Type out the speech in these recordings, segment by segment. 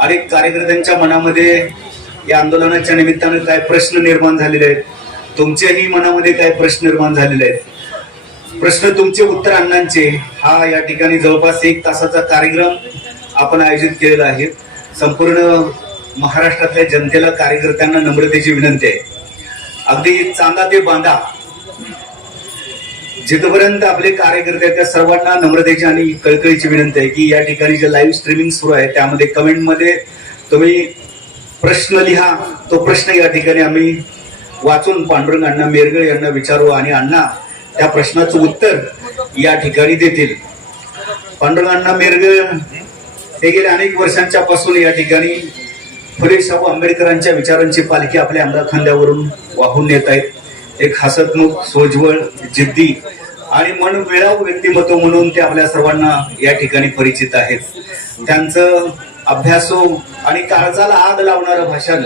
अनेक कार्यकर्त्यांच्या मनामध्ये या आंदोलनाच्या निमित्तानं काय प्रश्न निर्माण झालेले आहेत, तुमच्याही मनामध्ये काय प्रश्न निर्माण झालेले आहेत. प्रश्न तुमचे उत्तर अण्णांचे. हा या ठिकाणी जवळपास 1 तासाचा कार्यक्रम आपण आयोजित केलेला आहे. संपूर्ण महाराष्ट्रातल्या जनतेला, कार्यकर्त्यांना नम्रतेची विनंती आहे. अगदी चांदा ते बांधा जिथपर्यंत आपले कार्यकर्ते आहेत त्या सर्वांना नम्रतेची आणि कळकळीची विनंती आहे की या ठिकाणी जे लाईव्ह स्ट्रीमिंग सुरू आहे त्यामध्ये कमेंटमध्ये तुम्ही प्रश्न लिहा. तो प्रश्न या ठिकाणी आम्ही वाचून पांडुरंग अण्णा मेरगळ यांना विचारू आणि अण्णा त्या प्रश्नाचं उत्तर या ठिकाणी देतील. पांडुरंग अण्णा मेरगळ हे गेल्या अनेक वर्षांच्या पासून या ठिकाणी फुले शाहू आंबेडकरांच्या विचारांची पालखी आपल्या अंगा खांद्यावरून वाहून नेत आहेत. एक हसतमुख, सोज्वळ, जिद्दी आणि मनमिळावू व्यक्तिमत्व म्हणून ते आपल्या सर्वांना या ठिकाणी परिचित आहेत. त्यांचं अभ्यासू आणि काळजाला आग लावणारं भाषण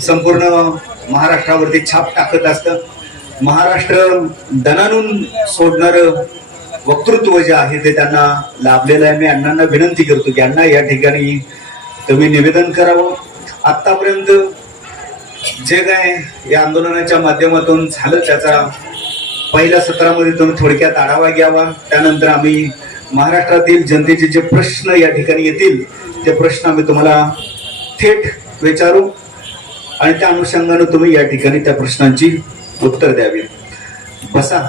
संपूर्ण महाराष्ट्रावरती छाप टाकत असतं. महाराष्ट्र दणानून सोडणारं वक्तृत्व जे आहे ते त्यांना लाभलेलं आहे. मी अण्णांना विनंती करतो की अण्णा या ठिकाणी तुम्ही निवेदन करावं. आतापर्यंत जे काय या आंदोलनाच्या माध्यमातून झालं त्याचा पहिल्या सत्रामध्ये तुम्ही थोडक्यात आढावा घ्यावा. त्यानंतर आम्ही महाराष्ट्रातील जनतेचे जे प्रश्न या ठिकाणी येतील ते प्रश्न आम्ही तुम्हाला थेट विचारू आणि त्या अनुषंगाने तुम्ही या ठिकाणी त्या प्रश्नांची उत्तर द्यावी. बसा.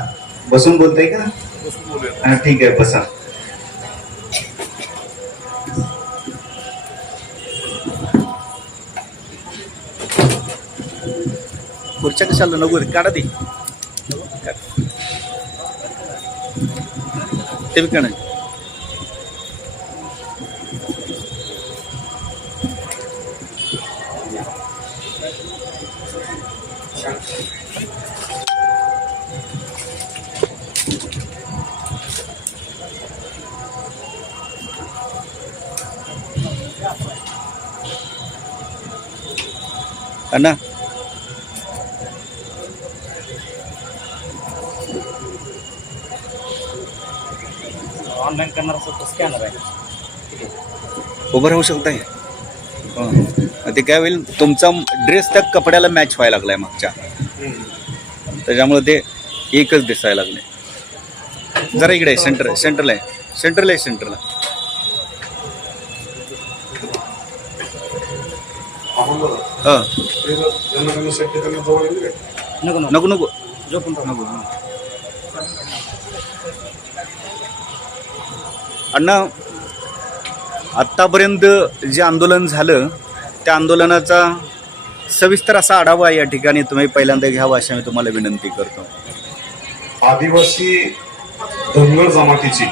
बसून बोलताय का? हा ठीक आहे, बसा. खुर्च्या कशाला नको काढा ते का नाही. अण्णा ऑनलाईन करणार स्कॅनर आहे, उभं राहू शकताय. ते काय होईल, तुमचा ड्रेस त्या कपड्याला मॅच व्हायला लागलाय मागच्या, त्याच्यामुळे ते एकच दिसायला लागले. जरा इकडे सेंटरला आहे. नको अण्णा, आत्तापर्यंत जे आंदोलन झालं त्या आंदोलनाचा सविस्तर असा आढावा या ठिकाणी तुम्ही पहिल्यांदा घ्यावा अशी मी तुम्हाला विनंती करतो. आदिवासी धनगर जमातीची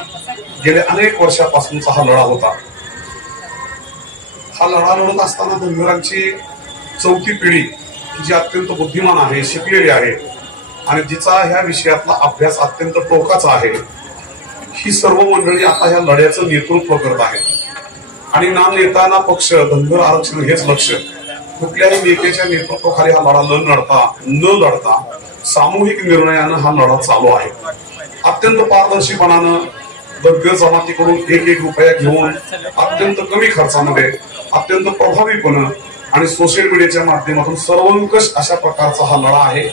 गेल्या अनेक वर्षापासूनचा हा लढा होता. हा लढा लढत असताना धनगरांची चौथी पिढी जी अत्यंत बुद्धिमान आहे, शिकलेली आहे आणि जिचा ह्या विषयातला अभ्यास अत्यंत टोकाचा आहे, ही सर्व मंडळी आता ह्या लढ्याचं नेतृत्व करत आहे. आणि ना नेता ना पक्ष, धनगर आरक्षण हेच लक्ष. कुठल्याही नेत्याच्या नेतृत्वाखाली हा लढा न लढता सामूहिक निर्णयानं हा लढा चालू आहे. अत्यंत पारदर्शीपणानं धनगर जमातीकडून 1 रुपया घेऊन अत्यंत कमी खर्चामध्ये, अत्यंत प्रभावीपणे आणि सोशल मीडियाच्या माध्यमातून सर्वंकष अशा प्रकारचा हा लढा आहे.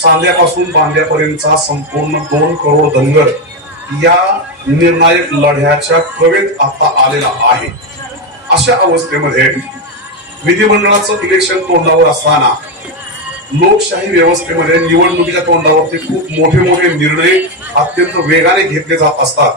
चांद्यापासून बांद्यापर्यंतचा संपूर्ण 2 करोड धनगर या निर्णायक लढ्याच्या कवेत आता आलेला आहे. अशा अवस्थेमध्ये विधिमंडळाचं इलेक्शन तोंडावर असताना, लोकशाही व्यवस्थेमध्ये निवडणुकीच्या तोंडावरती खूप मोठे निर्णय अत्यंत वेगाने घेतले जात असतात.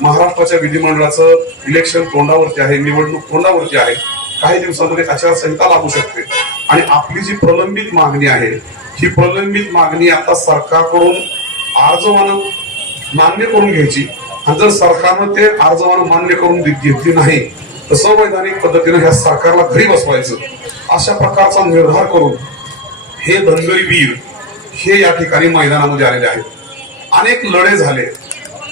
महाराष्ट्राच्या विधिमंडळाचं इलेक्शन तोंडावरती आहे, निवडणूक तोंडावरती आहे. काही दिवसांमध्ये आचारसंहिता लागू शकते आणि आपली जी प्रलंबित मागणी आहे, ही प्रलंबित मागणी आता सरकारकडून अर्जवानं मान्य करून घ्यायची. आणि जर सरकारनं ते अर्जवानं मान्य करून घेतली नाही तर संवैधानिक पद्धतीने ह्या सरकारला घरी बसवायचं, अशा प्रकारचा निर्धार करून हे धनगरी वीर हे या ठिकाणी मैदानामध्ये आलेले आहेत. अनेक लढे झाले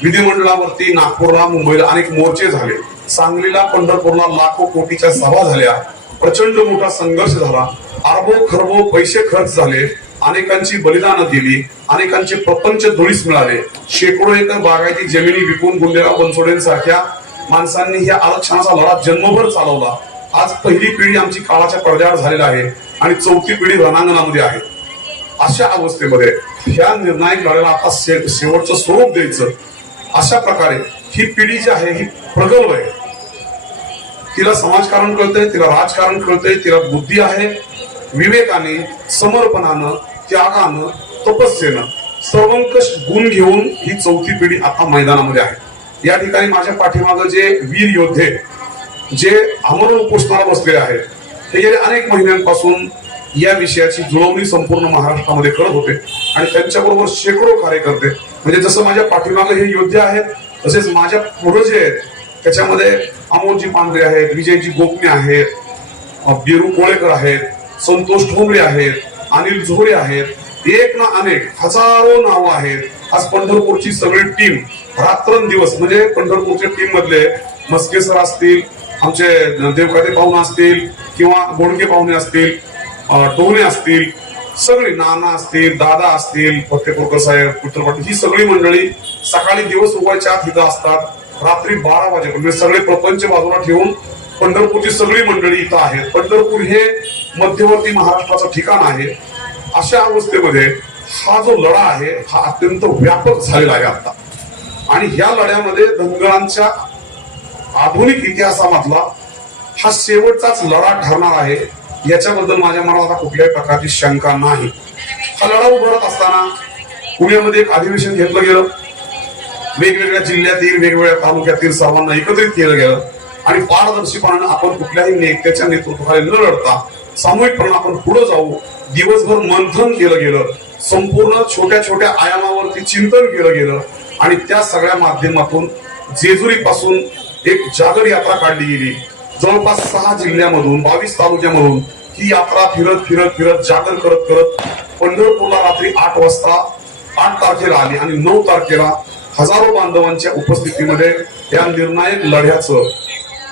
विधिमंडळावरती, नागपूरला, मुंबईला अनेक मोर्चे झाले, सांगलीला, पंढरपूरला लाखो कोटीच्या सभा झाल्या, प्रचंड मोठा संघर्ष झाला, अरबो खरबो पैसे खर्च झाले, अनेकांची बलिदानं दिली, अनेकांचे प्रपंच धुळीस मिळाले, शेकडो एकर बागायती जमिनी विकून गुंडेराव बनसोडेंसारख्या माणसांनी या आरक्षणाचा लढा जन्मभर चालवला. आज पहिली पिढी आमची काळाच्या पडद्यावर झालेली आहे आणि चौथी पिढी रणांगणामध्ये आहे. अशा अवस्थेमध्ये ह्या निर्णायक लढ्याला आता शेवटचं स्वरूप द्यायचं. अशा प्रकारे ही पिढी जी आहे ही प्रगल्भ आहे. तिला समाजकारण कळतंय, तिला राजकारण कळतंय, तिला बुद्धी आहे. विवेकाने, समर्पणानं, त्यागानं, तपस्येनं सर्वंकष गुण घेऊन ही चौथी पिढी आता मैदानामध्ये आहे. या ठिकाणी माझ्या पाठीमागं जे वीर योद्धे जे आमरण उपोषणाला बसलेले आहेत, हे गेले अनेक महिन्यांपासून या विषयाची जुळवणी संपूर्ण महाराष्ट्रामध्ये करत होते आणि त्यांच्याबरोबर शेकडो कार्यकर्ते, म्हणजे जसं माझ्या पाठीमागे हे योद्धे आहेत तसेच माझ्या पुढे जे आहेत त्याच्यामध्ये अमोलजी पांढरे आहेत, विजयजी गोपने आहेत, बिरू कोळेकर आहेत, संतोष ठोंबरे आहेत, अनिल झोरे आहेत, एक ना अनेक हजारो नावं आहेत. आज पंढरपूरची सगळी टीम रात्रंदिवस, म्हणजे पंढरपूरच्या टीम मधले मस्के सर असतील, आमचे देवकाते पाहुणे असतील किंवा गोडके पाहुणे असतील, टोने असतील, सगळी नाना असतील, दादा असतील, फत्तेपूरकर साहेब, पुत्र पाटील, ही सगळी मंडळी सकाळी दिवस उगवायच्या आत इथं असतात. रात्री 12 वाजेपर्यंत सगळे प्रपंच बाजूला ठेवून पंढरपूरची सगळी मंडळी इथं आहेत. पंढरपूर हे मध्यवर्ती महाराष्ट्राचं ठिकाण आहे. अशा अवस्थेमध्ये हा जो लढा आहे हा अत्यंत व्यापक झालेला आहे आता. आणि ह्या लढ्यामध्ये धनगरांच्या आधुनिक इतिहासामधला हा शेवटचाच लढा ठरणार आहे, याच्याबद्दल माझ्या मनात आता कुठल्याही प्रकारची शंका नाही. हा लढा उभारत असताना पुण्यामध्ये एक अधिवेशन घेतलं गेलं. वेगवेगळ्या जिल्ह्यातील, वेगवेगळ्या तालुक्यातील सर्वांना एकत्रित केलं गेलं आणि पारदर्शीपणानं आपण कुठल्याही नेत्याच्या नेतृत्वाखाली न लढता सामूहिकपणे आपण पुढे जाऊ. दिवसभर मंथन केलं गेलं, संपूर्ण छोट्या छोट्या आयामावरती चिंतन केलं गेलं आणि त्या सगळ्या माध्यमातून जेजुरी पासून एक जागर यात्रा काढली गेली. जवळपास 6 जिल्ह्यामधून 22 तालुक्यामधून ही यात्रा फिरत फिरत फिरत जागर करत करत पंढरपूरला रात्री 8 वाजता 8 तारखेला आली आणि 9 तारखेला हजारो बांधवांच्या उपस्थितीमध्ये या निर्णायक लढ्याचं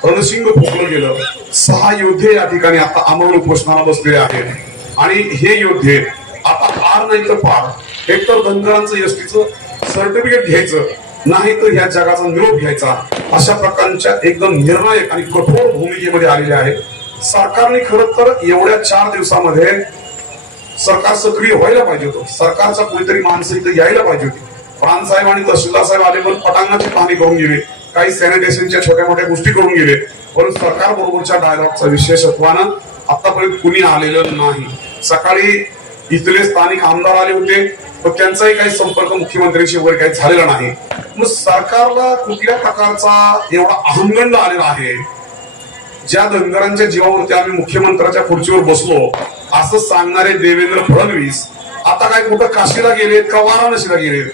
रणशिंग फुंकलं गेलं. 6 योद्धे या ठिकाणी आता आमरण उपोषणाला बसलेले आहेत आणि हे योद्धे आता पार नाही तर पार, एकतर धनगरांचं एसटीचं सर्टिफिकेट घ्यायचं, नाही तर ह्या जगाचा निरोप घ्यायचा, अशा प्रकारच्या एकदम निर्णायक आणि कठोर भूमिकेमध्ये आलेले आहेत. सरकारने खरं तर एवढ्या 4 दिवसामध्ये सरकार सक्रिय व्हायला पाहिजे होतं. सरकारचा कुणीतरी माणसं इथं यायला पाहिजे होती. प्रांतसाहेब आणि तहसीलदार साहेब आले पण पटांगणाची पाहणी करून गेले, काही सॅनिटेशनच्या छोट्या मोठ्या गोष्टी करून गेले, परंतु सरकार बरोबरच्या डायलॉगचा विशेषत्वानं आतापर्यंत कुणी आलेलं नाही. सकाळी इथले स्थानिक आमदार आले होते पण त्यांचाही काही संपर्क मुख्यमंत्र्यांशी वगैरे काही झालेला नाही. मग सरकारला कुठल्या प्रकारचा एवढा अहंगंड आलेला आहे? ज्या धनगरांच्या जीवावरती आम्ही मुख्यमंत्र्याच्या खुर्चीवर बसलो असं सांगणारे देवेंद्र फडणवीस आता काय कुठं काशीला गेलेत का वाराणसीला गेलेत?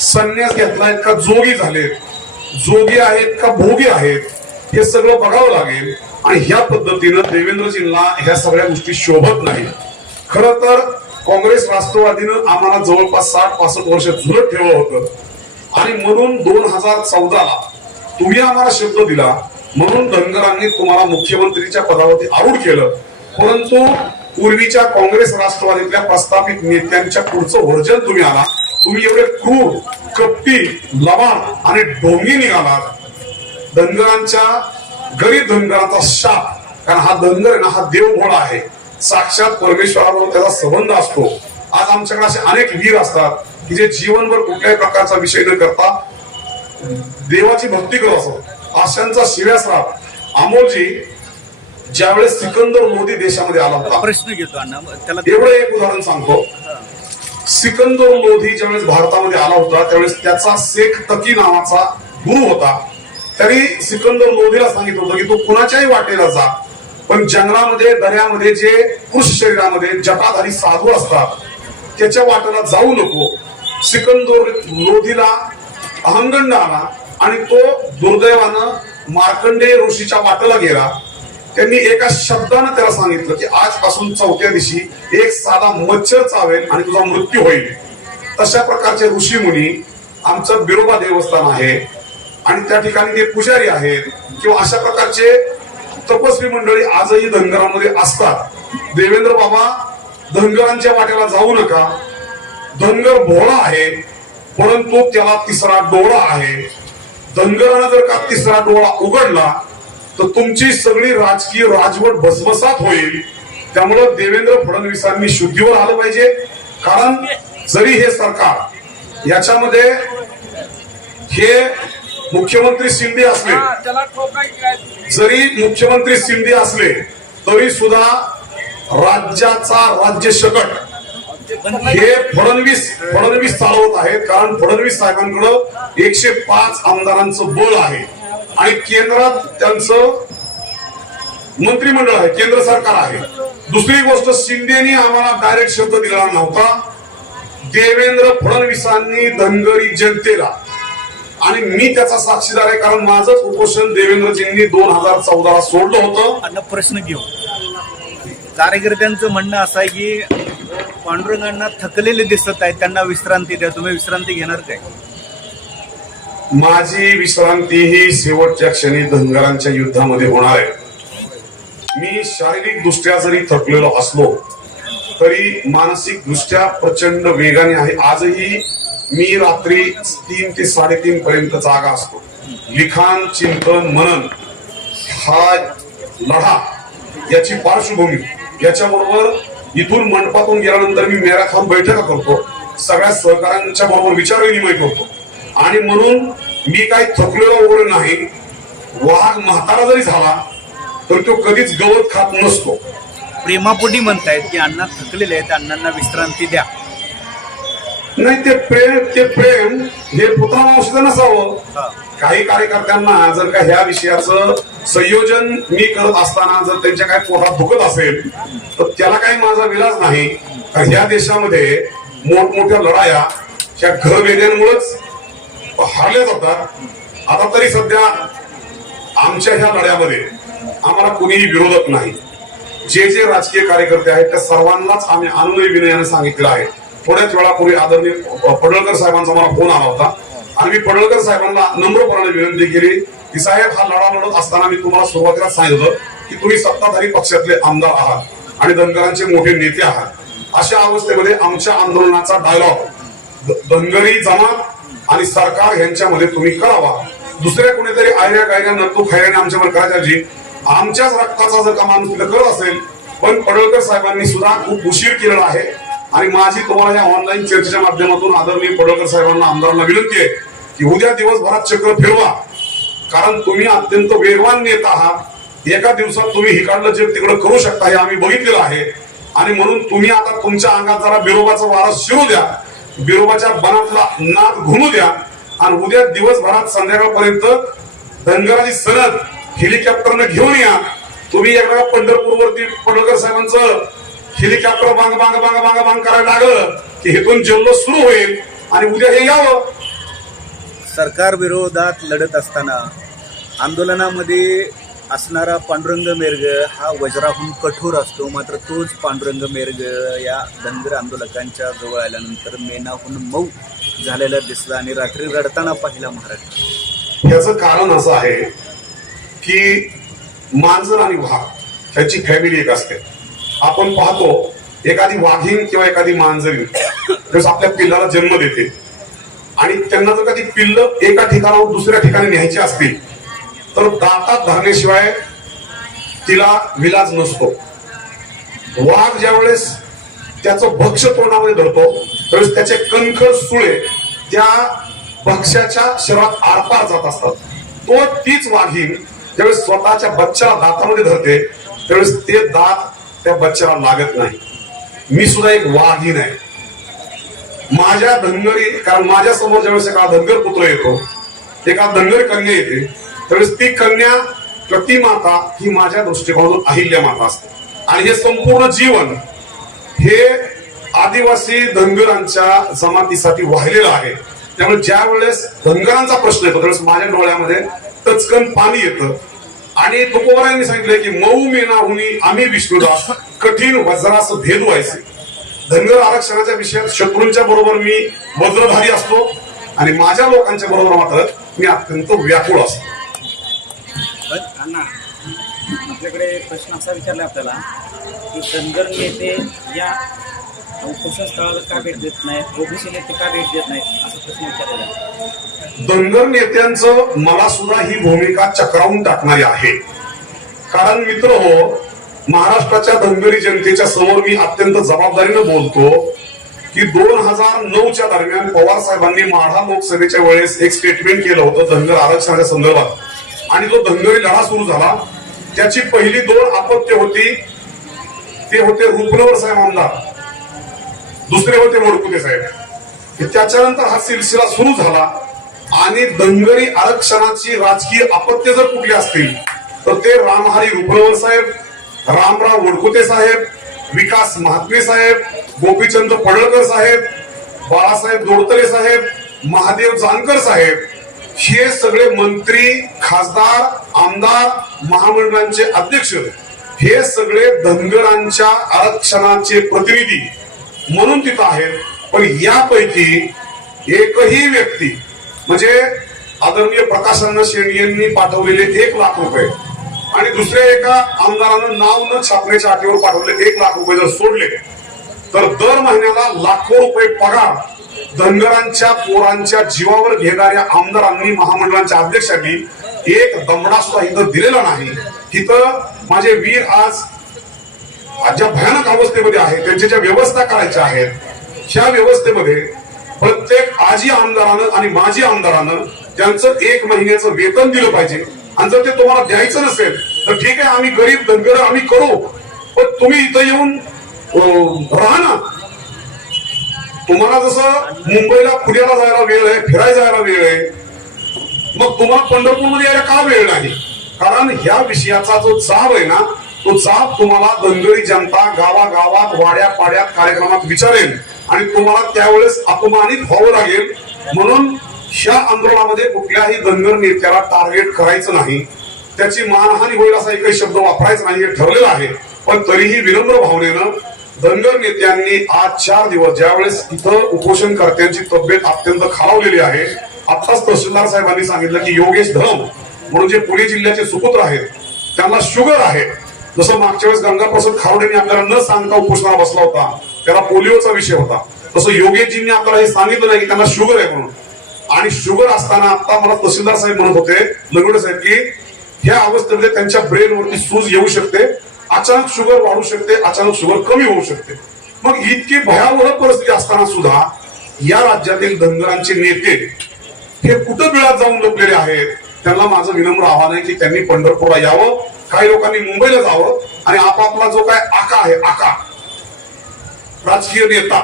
संन्यास घेतलायत का जोगी झालेत? जोगी आहेत का भोगी आहेत? हे सगळं बघावं लागेल. आणि ह्या पद्धतीनं देवेंद्रजींना ह्या सगळ्या गोष्टी शोभत नाही. खरं तर काँग्रेस राष्ट्रवादीनं आम्हाला जवळपास 60-65 वर्ष झुलत ठेवलं होतं आणि म्हणून 2014ला तुम्ही आम्हाला शब्द दिला म्हणून धनगरांनी तुम्हाला मुख्यमंत्रीच्या पदावरती आरूढ केलं. परंतु पूर्वीच्या काँग्रेस राष्ट्रवादीतल्या प्रस्थापित नेत्यांच्या पुढचं वर्जन तुम्ही आला. तुम्ही एवढे क्रूर, कपटी, लबाड आणि ढोंगी निघालात. धनगरांच्या, गरीब धनगरांचा शाप, कारण हा धनगर आहे ना हा देवभोळा आहे, साक्षात परमेश्वराबरोबर त्याचा संबंध असतो. आज आमच्याकडे असे अनेक वीर असतात की जे जीवनभर कुठल्याही प्रकारचा विषय न करता देवाची भक्ती करत असतात. अशांचा शिव्यासराप अमोलजी ज्यावेळेस सिकंदर लोधी देशामध्ये आला होता, प्रश्न घेतो अण्णा त्याला एवढं एक उदाहरण सांगतो. सिकंदर लोधी ज्यावेळेस भारतामध्ये आला होता त्यावेळेस त्याचा शेख तकी नावाचा गुरु होता. तरी सिकंदर लोधीला सांगितलं होतं की तू कुणाच्याही वाटेला जा, पण जंगलामध्ये, दर्यामध्ये जे पुरुष शरीरामध्ये जटाधारी साधू असतात त्याच्या वाटेला जाऊ नको. सिकंदर लोधीला अहंगंड आला आणि तो दुर्दैवानं मार्कंडेय ऋषीच्या वाटेला गेला. त्यांनी एका शब्दानं त्याला सांगितलं की आजपासून 4थ्या दिवशी एक साधा मच्छर चावेल आणि तुझा मृत्यू होईल. तशा प्रकारचे ऋषी मुनी आमचं बिरोबा देवस्थान आहे आणि त्या ठिकाणी ते पुजारी आहेत किंवा अशा प्रकारचे तपस्वी मंडळी आजही धनगरांमध्ये असतात. देवेंद्र बाबा धनगरांच्या वाटेला जाऊ नका. धनगर भोळा आहे परंतु त्याला तिसरा डोळा आहे. धनगरानं जर का तिसरा डोळा उघडला तर तुमची सगळी राजकीय राजवट भस्मसात होईल. त्यामुळं देवेंद्र फडणवीसांनी शुद्धीवर आलं पाहिजे. कारण जरी हे सरकार याच्यामध्ये हे मुख्यमंत्री शिंदे असले, जरी मुख्यमंत्री शिंदे असले तरी सुद्धा राज्याचा राज्य शकट हे फडणवीस चालवत आहेत. कारण फडणवीस साहेबांकडे 105 आमदारांचं बळ आहे आणि केंद्रात त्यांचं मंत्रिमंडळ आहे, केंद्र सरकार आहे. दुसरी गोष्ट, शिंदेनी आम्हाला डायरेक्ट शब्द दिला नव्हता. देवेंद्र फडणवीसांनी धनगरी जनतेला, आणि मी त्याचा साक्षीदार आहे कारण माझं उपोषण देवेंद्रजींनी 2014 सोडलं होतं. अन्न प्रश्न घेऊ. कार्यकर्त्यांचं म्हणणं असं आहे की पांडुरंगांना थकलेले दिसत आहेत, त्यांना विश्रांती द्या. तुम्ही विश्रांती घेणार काय? माझी विश्रांती ही शेवटच्या क्षणी धनगरांच्या युद्धामध्ये होणार आहे. मी शारीरिक दृष्ट्या जरी थकलेलो असलो तरी मानसिक दृष्ट्या प्रचंड वेगाने आहे. आजही मी रात्री 3 ते 3:30 पर्यंत जागा असतो. लिखाण, चिंतन, मनन हा लढा, याची पार्श्वभूमी, याच्याबरोबर इथून मंडपातून गेल्यानंतर मी मॅरेथॉन बैठका करतो, सगळ्या सहकाऱ्यांच्या बरोबर विचार विनिमय करतो. आणि म्हणून मी काही थकलेलो वगैरे नाही. वाघ म्हातारा जरी झाला तर तो कधीच गवत खात नसतो. प्रेमापोटी म्हणतायत की अण्णा थकलेले आहेत, अण्णांना विश्रांती द्या. नाही, ते प्रेम हे पुत्रामावशीचं नसावं. काही कार्यकर्त्यांना जर का ह्या विषयाचं संयोजन मी करत असताना जर त्यांच्या काही पोटात दुखत असेल तर त्याला काही माझा विलाज नाही. कारण ह्या देशामध्ये मोठमोठ्या लढाया ह्या घरवेड्यांमुळेच हारल्या जातात. आता तरी सध्या आमच्या ह्या लढ्यामध्ये आम्हाला कोणीही विरोधक नाही. जे जे राजकीय कार्यकर्ते आहेत त्या सर्वांनाच आम्ही अनुनय विनयाने सांगितलं आहे. थोड्याच वेळापूर्वी आदरणीय पडळकर साहेबांचा मला फोन आला होता आणि मी पडळकर साहेबांना नम्रपणाने विनंती केली की साहेब, हा लढा लढत असताना मी तुम्हाला सुरुवातीला सांगितलं होतं की तुम्ही सत्ताधारी पक्षातले आमदार आहात आणि धनगरांचे मोठे नेते आहात. अशा अवस्थेमध्ये आमच्या आंदोलनाचा डायलॉग धनगरी जमात आणि सरकार यांच्यामध्ये तुम्ही करावा. दुसऱ्या कोणीतरी आयऱ्या गायऱ्या नतू खैऱ्याने आमच्यावर करायची. आमच्याच रक्ताचा जर का माणूस तिथं करत असेल, पण पडळकर साहेबांनी सुद्धा खूप उशीर केलेला आहे. आणि माझी तुम्हाला या ऑनलाईन चर्चेच्या माध्यमातून आदरणीय पडळकर साहेबांना, आमदारांना विनंती आहे की उद्या दिवसभरात चक्र फिरवा. कारण तुम्ही अत्यंत वेगवान नेता आहात. एका दिवसात तुम्ही हिकडलं जग तिकडं करू शकता, हे आम्ही बघितलेलं आहे. आणि म्हणून तुम्ही आता तुमच्या अंगात जरा बिरोबाचा वारा शिरू द्या, बिरोबाच्या बनातला नाद घुमू द्या आणि उद्या दिवसभरात संध्याकाळपर्यंत धनगराची सनद हेलिकॉप्टरनं घेऊन या. तुम्ही एकदा पंढरपूरवरती पडळकर साहेबांचं हेलिकॉप्टर बांग बांग बांग बांग बांग करायला लागलं की हेतून जल्लोष सुरू होईल आणि उद्या हे यावं. सरकार विरोधात लढत असताना आंदोलनामध्ये असणारा पांडुरंग मेर्ग हा वज्राहून कठोर असतो. मात्र तोच पांडुरंग मेर्ग या धनगर आंदोलकांच्या जवळ आल्यानंतर मेनाहून मऊ झालेला दिसला आणि रात्री रडताना पाहिला महाराज. याचं कारण असं आहे की मांजर आणि वाघ ह्याची फॅमिली एक असते. आपण पाहतो एखादी वाघीण किंवा एखादी मांजरी जसं आपल्या पिल्लाला जन्म देते आणि त्यांना जर कधी पिल्ल एका ठिकाणावर दुसऱ्या ठिकाणी न्यायची असतील तर दातात धरण्याशिवाय तिला विलाज नसतो. वाघ ज्या वेळेस त्याचं भक्ष्य तोंडामध्ये धरतो त्यावेळेस त्याचे कणखर सुळे त्या भक्ष्याच्या शरीरात आरपार जात असतात. तो तीच वाघीण ज्यावेळेस स्वतःच्या बच्चाला दातामध्ये धरते त्यावेळेस ते दात त्या बच्चाला लागत नाही. मी सुद्धा एक वाघीण आहे. माझ्या धनगरी, कारण माझ्या समोर ज्यावेळेस एका धनगर पुत्र येतो, एका धनगर कन्या येते, त्यावेळेस ती कन्या प्रतिमाता ही माझ्या दृष्टिकोनातून अहिल्या माता असते. आणि हे संपूर्ण जीवन हे आदिवासी धनगरांच्या जमातीसाठी वाहिलेलं आहे. त्यामुळे ज्या वेळेस धनगरांचा प्रश्न येतो त्यावेळेस माझ्या डोळ्यामध्ये टचकन पाणी येतं. आणि तुकोबारायांनी सांगितलंय की मऊ मेनाहुनी आम्ही विष्णुदास कठीण वज्रास भेद व्हायचे. धनगर आरक्षणाच्या विषयात शत्रूंच्या बरोबर मी वज्रधारी असतो आणि माझ्या लोकांच्या बरोबर मात्र मी अत्यंत व्याकुळ असतो. अण्णा, आपल्याकडे प्रश्न असा विचारला आपल्याला की धनगर नेते या उपोषण स्थळाला का भेट देत नाहीत, ओबीसी नेते का भेट देत नाहीत, असा प्रश्न विचारलेला. धनगर नेत्यांचं मला सुद्धा ही भूमिका चक्रावून टाकणारी आहे. कारण मित्र हो, महाराष्ट्राच्या धनगरी जनतेच्या समोर मी अत्यंत जबाबदारीनं बोलतो की 2009च्या दरम्यान पवार साहेबांनी माढा लोकसभेच्या वेळेस एक स्टेटमेंट केलं होतं धनगर आरक्षणाच्या संदर्भात, आणि जो धनगरी लढा सुरू झाला त्याची पहिली 2 अपत्य होती, ते होते रुपनवर साहेब आमदार, दुसरे होते वडकुते साहेब. त्याच्यानंतर हा सिलसिला सुरू झाला आणि धनगरी आरक्षणाची राजकीय अपत्य जर कुठली असतील तर ते रामहरी रुपनवर साहेब, रामराव वडकुते साहेब, विकास महात्मे साहेब, गोपीचंद पडळकर साहेब, बाळासाहेब दोडतले साहेब, महादेव जानकर साहेब, हे सगळे मंत्री, खासदार, आमदार, महामंडळांचे अध्यक्ष, हे सगळे धनगरांच्या आरक्षणाचे प्रतिनिधी म्हणून तिथं आहेत. पण यापैकी एकही व्यक्ती म्हणजे आदरणीय प्रकाशअण्णा शेंडे यांनी पाठवलेले 1 लाख रुपये आणि दुसऱ्या एका आमदारानं नाव न छापण्याच्या अटीवर पाठवले 1 लाख रुपये जर सोडले तर दर महिन्याला लाखो रुपये पगार धनगरांच्या पोरांच्या जीवावर घेणाऱ्या आमदारांनी, महामंडळांच्या अध्यक्षांनी एक दमडा सुद्धा इथं दिलेला नाही. इथं माझे वीर आज ज्या भयानक अवस्थेमध्ये आहेत त्यांच्या ज्या व्यवस्था करायच्या आहेत, ह्या व्यवस्थेमध्ये प्रत्येक आजी आमदारानं आणि माजी आमदारानं त्यांचं 1 महिन्याचं वेतन दिलं पाहिजे. आणि जर ते तुम्हाला द्यायचं नसेल तर ठीक आहे, आम्ही गरीब धनगर आम्ही करू, पण तुम्ही इथं येऊन राहा ना. तुम्हाला जसं मुंबईला पुण्याला जायला वेळ आहे, फिरायला जायला वेळ आहे, मग तुम्हाला पंढरपूरमध्ये यायला का वेळ नाही? कारण ह्या विषयाचा जो जाब आहे ना, तो जाब तुम्हाला धनगरी जनता गावागावात, वाड्या पाड्यात, कार्यक्रमात विचारेल आणि तुम्हाला त्यावेळेस अपमानित व्हावं लागेल. म्हणून ह्या आंदोलनामध्ये कुठल्याही धनगर नेत्याला टार्गेट करायचं नाही, त्याची मानहानी होईल असा एकही शब्द वापरायचा नाही हे ठरलेलं आहे. पण तरीही विनम्र भावनेनं धनगर नेत्यांनी आज 4 दिवस, ज्यावेळेस इथं उपोषणकर्त्यांची तब्येत अत्यंत खालावलेली आहे, आताच तहसीलदार साहेबांनी सांगितलं की योगेश धरम म्हणून जे पुणे जिल्ह्याचे सुपुत्र आहेत त्यांना शुगर आहे. जसं मागच्या वेळेस गंगाप्रसाद खारोडेंनी आपल्याला न सांगता उपोषणाला बसला होता, त्याला पोलिओचा विषय होता, तसं योगेशजींनी आपल्याला हे सांगितलं नाही की त्यांना शुगर आहे म्हणून. आणि शुगर असताना आता मला तहसीलदार साहेब म्हणत होते, लगोडे साहेब, की ह्या अवस्थेमध्ये त्यांच्या ब्रेनवरती सूज येऊ शकते, अचानक शुगर वाढू शकते, अचानक शुगर कमी होऊ शकते. मग इतकी भयावह परिस्थिती असताना सुद्धा या राज्यातील धनगरांचे नेते हे कुठं बिळात जाऊन लपलेले आहेत. त्यांना माझं विनम्र आव्हान आहे की त्यांनी पंढरपूरला यावं, काही लोकांनी मुंबईला जावं आणि आपापला जो काय आका आहे, आका राजकीय नेता,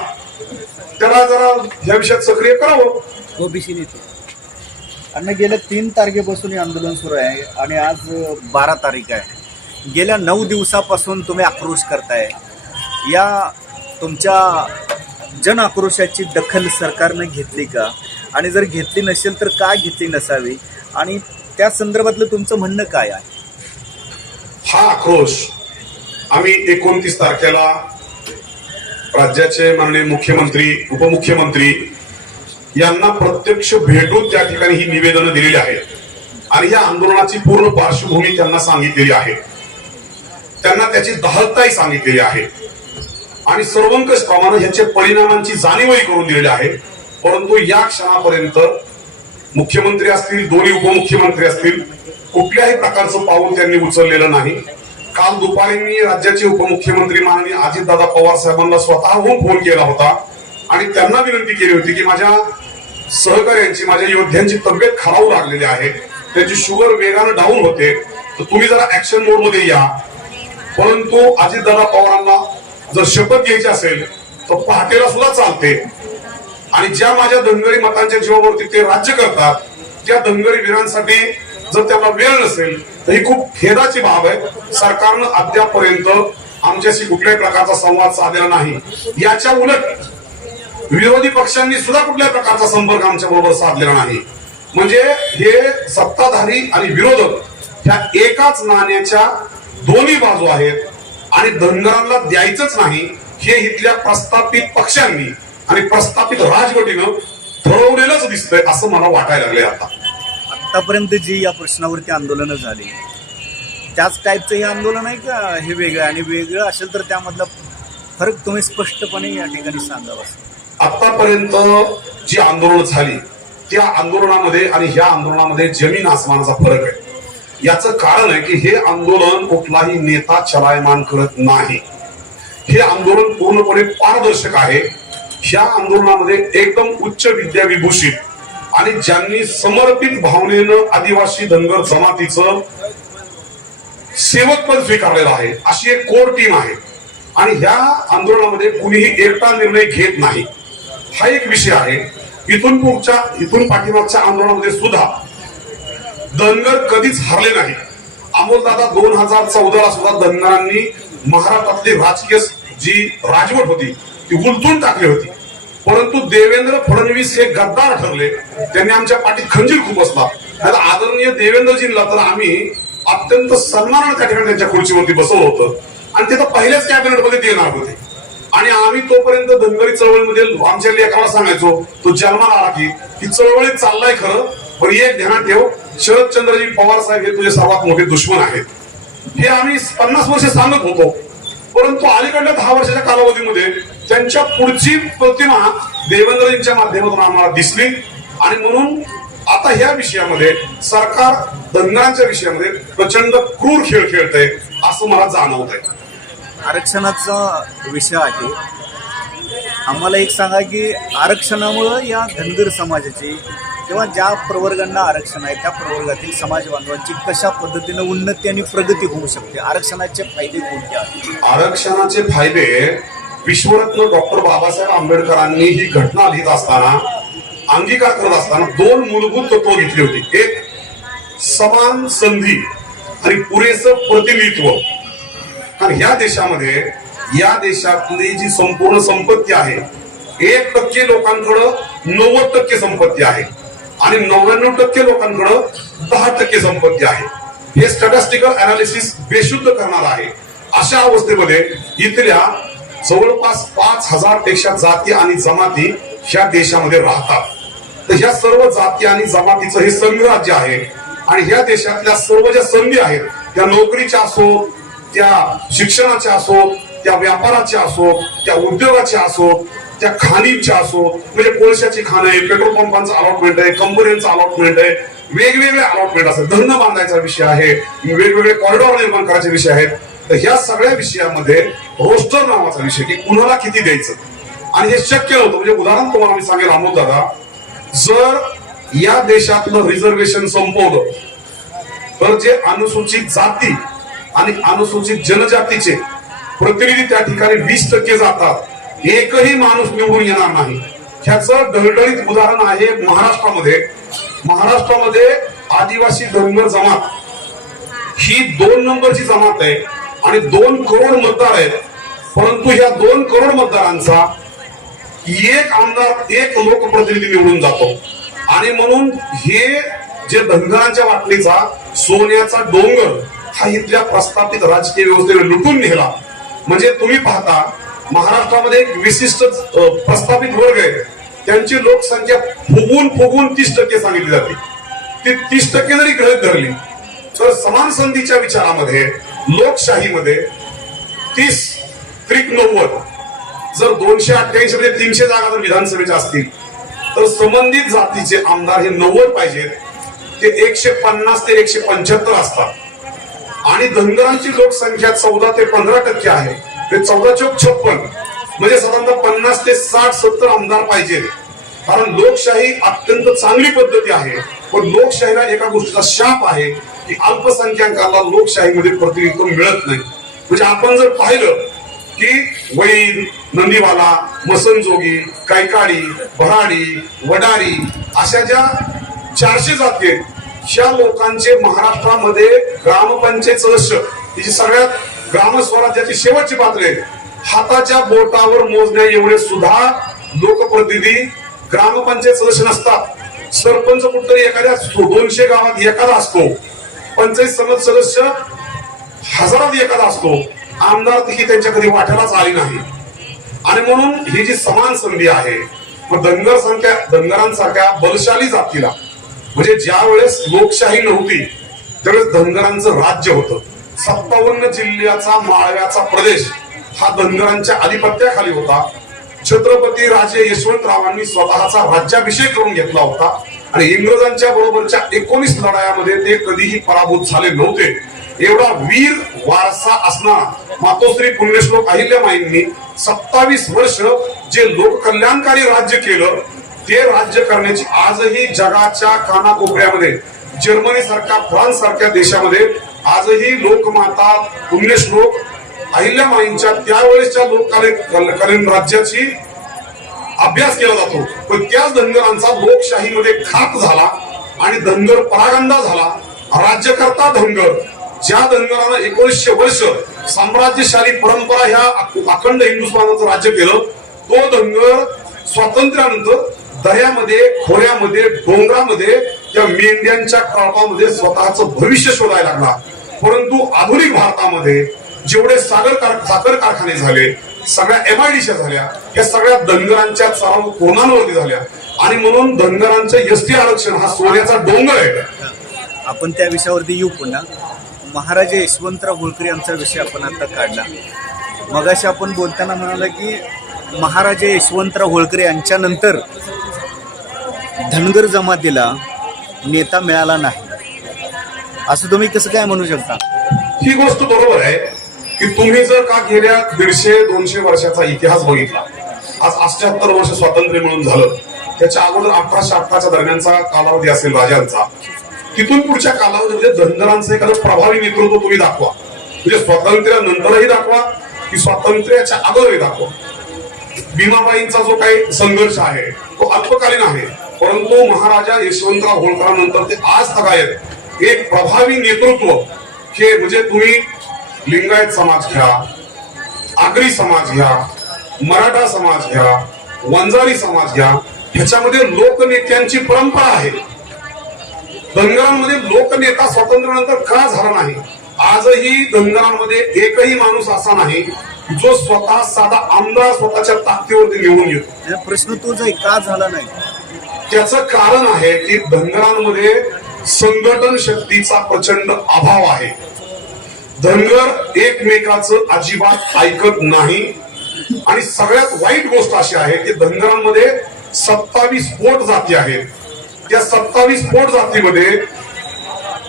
त्याला जरा या विषयात सक्रिय करावं. ओबीसी नेते आणि गेल्या 3 तारखेपासून हे आंदोलन सुरू आहे आणि आज 12 तारीख आहे. गेल्या 9 दिवसापासून तुम्ही आक्रोश करताय. या तुमच्या जन आक्रोशाची दखल सरकारने घेतली का? आणि जर घेतली नसेल तर का घेतली नसावी? आणि त्या संदर्भातलं तुमचं म्हणणं काय आहे? हा आक्रोश आम्ही 29 तारखेला राज्याचे माननीय मुख्यमंत्री, उपमुख्यमंत्री यांना प्रत्यक्ष भेटून त्या ठिकाणी ही निवेदनं दिलेली आहेत आणि या आंदोलनाची पूर्ण पार्श्वभूमी त्यांना सांगितलेली आहे, त्यांना त्याची दाहकताही सांगितलेली आहे आणि सर्वंकषप्रमाणे ह्याच्या परिणामांची जाणीवही करून दिलेली आहे. परंतु या क्षणापर्यंत मुख्यमंत्री असतील, दोन्ही उपमुख्यमंत्री असतील, कुठल्याही प्रकारचं पाऊल त्यांनी उचललेलं नाही. काल दुपारी मी राज्याचे उपमुख्यमंत्री माननीय अजितदादा पवार साहेबांना स्वतःहून फोन केला होता आणि त्यांना विनंती केली होती की माझ्या सहकार्यांची, माझ्या योद्ध्यांची तब्येत खालावू लागलेली आहे, त्यांची शुगर वेगानं डाऊन होते, तर तुम्ही जरा ऍक्शन मोड मध्ये या. परंतु अजितदादा पवारांना जर शपथ घ्यायची असेल तर पहाटेला सुद्धा चालते आणि ज्या माझ्या धनगरी मतांच्या जीवावरती ते राज्य करतात त्या धनगरी वीरांसाठी जर त्यांना वेळ नसेल तर ही खूप खेदाची बाब आहे. सरकारनं अद्यापर्यंत आमच्याशी कुठल्याही प्रकारचा संवाद साधलेला नाही. याच्या उलट विरोधी पक्षांनी सुद्धा कुठल्याही प्रकारचा संपर्क आमच्या बरोबर साधलेला नाही. म्हणजे हे सत्ताधारी आणि विरोधक ह्या एकाच नाण्याच्या दोन्ही बाजू आहेत आणि धनगरांना द्यायचंच नाही हे इथल्या प्रस्थापित पक्षांनी आणि प्रस्थापित राजवटीनं ठरवलेलंच दिसतंय असं मला वाटायला लागलंय. आतापर्यंत जी या प्रश्नावरती आंदोलनं झाली त्याच टाईपचं हे आंदोलन आहे का हे वेगळं? आणि वेगळं असेल तर त्यामधला फरक तुम्ही स्पष्टपणे या ठिकाणी सांगावा. आतापर्यंत जी आंदोलन झाली त्या आंदोलनामध्ये आणि ह्या आंदोलनामध्ये जमीन आसमानाचा फरक आहे. याचं कारण आहे की हे आंदोलन कुठलाही नेता चलायमान करत नाही. हे आंदोलन पूर्णपणे पारदर्शक आहे. ह्या आंदोलनामध्ये एकदम उच्च विद्या विभूषित आणि ज्यांनी समर्पित भावनेनं आदिवासी धनगर जमातीचं सेवकपद स्वीकारलेलं आहे अशी एक कोर टीम आहे. आणि ह्या आंदोलनामध्ये कुणीही एकटा निर्णय घेत नाही, हा एक विषय आहे. इथून पाठीमागच्या आंदोलनामध्ये सुद्धा धनगर कधीच हरले नाही. अमोलदादा 2014 सुद्धा धनगरांनी महाराष्ट्रातली राजकीय जी राजवट होती ती उलटून टाकली होती. परंतु देवेंद्र फडणवीस हे गद्दार ठरले, त्यांनी आमच्या पाठीत खंजीर खुपसला. आता आदरणीय देवेंद्रजींना तर आम्ही अत्यंत सन्मानाने त्या ठिकाणी त्यांच्या खुर्चीवरती बसवलं होतं आणि ते तर पहिल्याच कॅबिनेटमध्ये देणार होते. आणि आम्ही तोपर्यंत धनगरी चळवळीमध्ये आमच्या लेखाला सांगायचो, तो जन्माला आला की ही चळवळीत चाललाय खरं, पण एक ध्यानात ठेव, शरदचंद्रजी पवार साहेब हे तुझे सर्वात मोठे दुश्मन आहेत. हे आम्ही 50 वर्ष सांगत होतो. परंतु अलीकडल्या 10 वर्षाच्या कालावधीमध्ये त्यांच्या पुढची प्रतिमा देवेंद्रजींच्या माध्यमातून आम्हाला दिसली. आणि म्हणून आता ह्या विषयामध्ये सरकार धनगरांच्या विषयामध्ये प्रचंड क्रूर खेळ खेळतंय असं मला जाणवत आहे. आरक्षणाचा विषय आहे. आम्हाला एक सांगा की आरक्षणामुळं या धनगर समाजाची किंवा ज्या प्रवर्गांना आरक्षण आहे त्या प्रवर्गातील समाज बांधवांची कशा पद्धतीने उन्नती आणि प्रगती होऊ शकते? आरक्षणाचे फायदे कोणते आहेत? आरक्षणाचे फायदे विश्वरत्न डॉक्टर बाबासाहेब आंबेडकरांनी ही घटना लिहित असताना, अंगीकार करत असताना 2 मूलभूत तत्व घेतली होती. एक समान संधी आणि पुरेसं प्रतिनिधित्व. आणि ह्या देशामध्ये, या देशातली जी संपूर्ण संपत्ती आहे 1% लोकांकडं 90% संपत्ती आहे आणि 99% लोकांकडं 10% संपत्ती आहे. हे स्टॅटिस्टिकल अनालिसिस बेशुद्ध करणार आहे. अशा अवस्थेमध्ये इथल्या जवळपास 5000 पेक्षा जाती आणि जमाती ह्या देशामध्ये राहतात. तर ह्या सर्व जाती आणि जमातीचं हे संघराज्य आहे. आणि ह्या देशातल्या सर्व ज्या संधी आहेत, त्या नोकरीच्या असो, त्या शिक्षणाच्या असो, त्या व्यापाराच्या असो, त्या उद्योगाच्या असो, त्या खाणींच्या असो, म्हणजे कोळशाची खाण आहे, पेट्रोल पंपांचं अलॉटमेंट आहे, कंपन्यांचं अलॉटमेंट आहे, वेगवेगळे अलॉटमेंट असतात, धरणं बांधायचा विषय आहे, वेगवेगळे कॉरिडॉर निर्माण करायचे विषय आहेत. तर ह्या सगळ्या विषयामध्ये रोस्टर नावाचा विषय की कुणाला किती द्यायचं आणि हे शक्य नव्हतं. म्हणजे उदाहरण तुम्हाला मी सांगेल अमोलदादा, जर या देशातलं रिझर्वेशन संपवलं तर जे अनुसूचित जाती आणि अनुसूचित जनजातीचे प्रतिनिधी त्या ठिकाणी 20% जातात, एकही माणूस निवडून येणार नाही. ह्याचं ढळढळीत उदाहरण आहे महाराष्ट्रामध्ये. महाराष्ट्रामध्ये आदिवासी धनगर जमात ही 2 नंबरची जमात आहे आणि 2 करोड मतदार आहेत. परंतु ह्या 2 करोड मतदारांचा एक आमदार, एक लोकप्रतिनिधी निवडून जातो. आणि म्हणून हे जे धनगरांच्या वाटणीचा सोन्याचा डोंगर हा इथल्या प्रस्थापित राजकीय व्यवस्थेने लुटून नेला. म्हणजे तुम्ही पाहता महाराष्ट्रामध्ये एक विशिष्ट प्रस्थापित वर्ग आहे, त्यांची लोकसंख्या फुगून 30% सांगितली जाते. ती 30% जरी गृहीत धरली तर समान संधीच्या विचारामध्ये, लोकशाहीमध्ये 30-90, जर 288 मध्ये 300 जागा जर विधानसभेच्या असतील तर संबंधित जातीचे आमदार हे 90 पाहिजेत. ते 150 ते 175 असतात. आणि धनगरांची लोकसंख्या 14 ते 15% आहे. ते 14×56 म्हणजे साधारणतः 50 ते 60-70 आमदार पाहिजेत. कारण लोकशाही अत्यंत चांगली पद्धती आहे, पण लोकशाहीला एका गोष्टीचा शाप आहे की अल्पसंख्याकाला लोकशाहीमध्ये प्रतिनिधित्व मिळत नाही. म्हणजे आपण जर पाहिलं की वैद, नंदीवाला, मसनजोगी, कैकाडी, भराडी, वडारी अशा ज्या 400 जाती आहेत, ह्या लोकांचे महाराष्ट्रामध्ये ग्रामपंचायत सदस्य, ही सगळ्यात ग्रामस्वराज्याची शेवटची पातळी आहे, हाताच्या बोटावर मोजण्या एवढे सुद्धा लोकप्रतिनिधी ग्रामपंचायत सदस्य नसतात. सरपंच कुठतरी एखाद्या 200 गावात एखादा असतो, पंचायत समिती सदस्य हजारात एखादा असतो, आमदार ही त्यांच्या कधी वाट्यालाच आली नाही. आणि म्हणून ही जी समान संधी आहे, मग धनगरांसारख्या बलशाली जातीला, म्हणजे ज्या वेळेस लोकशाही नव्हती त्यावेळेस धनगरांचं राज्य होतं. 57 जिल्ह्याचा माळव्याचा प्रदेश हा धनगरांच्या आधिपत्याखाली होता. छत्रपती राजे यशवंतरावांनी स्वतःचा राज्याभिषेक करून घेतला होता आणि इंग्रजांच्या बरोबरच्या 19 लढायामध्ये ते कधीही पराभूत झाले नव्हते. एवढा वीर वारसा असणारा मातोश्री पुण्यश्लोक अहिल्यामाईंनी 27 वर्ष जे लोककल्याणकारी राज्य केलं, ते राज्य करण्याची आजही जगाच्या कानाकोपऱ्यामध्ये जर्मनी सारख्या, फ्रान्स सारख्या देशामध्ये आजही लोकमाता पुण्यश्लोक अहिल्यामाईंच्या त्यावेळेसच्या लोककालीन राज्याची अभ्यास केला जातो. पण त्याच धनगरांचा लोकशाहीमध्ये खाक झाला आणि धनगर परागंदा झाला. राज्यकर्ता धनगर, ज्या धनगरानं 1900 वर्ष साम्राज्यशाली परंपरा ह्या अखंड हिंदुस्थानाचं राज्य केलं, तो धनगर स्वातंत्र्यानंतर दऱ्यामध्ये, खोऱ्यामध्ये, डोंगरामध्ये त्या मेंढ्यांच्या कळपामध्ये स्वतःचं भविष्य शोधायला लागला. परंतु आधुनिक भारतामध्ये जेवढे साखर कारखाने झाले, सगळ्या MIDC झाल्या, या सगळ्या धनगरांच्या चालू कोणांवरती झाल्या. आणि म्हणून धनगरांचं एसटी आरक्षण हा सोन्याचा डोंगर आहे. आपण त्या विषयावरती येऊ पुन्हा. महाराजा यशवंतराव होळकर यांचा विषय आपण आता काढला. मगाशी आपण बोलताना म्हणाला की महाराजा यशवंतराव होळकर यांच्यानंतर धनगर जमातीला नेता मिळाला नाही, असं तुम्ही कसं काय म्हणू शकता? ही गोष्ट बरोबर आहे की तुम्ही जर का गेल्या 150-200 वर्षाचा इतिहास बघितला, आज 78 वर्ष स्वातंत्र्य मिळून झालं, त्याच्या अगोदर 1818च्या दरम्यानचा कालावधी असेल राजांचा, तिथून पुढच्या कालावधीमध्ये धनगरांचं एखादं प्रभावी नेतृत्व तुम्ही दाखवा. म्हणजे स्वातंत्र्यानंतरही दाखवा की स्वातंत्र्याच्या अगोदरही दाखवा. भीमाबाईंचा जो काही संघर्ष आहे तो अल्पकालीन आहे, परंतु महाराजा यशवंतराव होळकरांनंतर ते आज तगायत एक प्रभावी नेतृत्व हे, म्हणजे तुम्ही लिंगायत समाज घ्या, आगरी समाज घ्या, मराठा समाज घ्या, वंजारी समाज घ्या, ह्याच्यामध्ये लोकनेत्यांची परंपरा आहे. धनगरांमध्ये लोकनेता स्वातंत्र्यानंतर का झाला नाही? आजही धनगरांमध्ये एकही माणूस असा नाही जो स्वतः साधा आमदार स्वतःच्या ताकदीवरती निवडून येतो. प्रश्न तोच आहे, का झाला नाही? त्याचं कारण आहे की धनगरांमध्ये संघटन शक्तीचा प्रचंड अभाव आहे. धनगर एकमेकाचं अजिबात ऐकत नाही. आणि सगळ्यात वाईट गोष्ट अशी आहे की धनगरांमध्ये 27 पोट जाती आहेत. त्या 27 पोट जातीमध्ये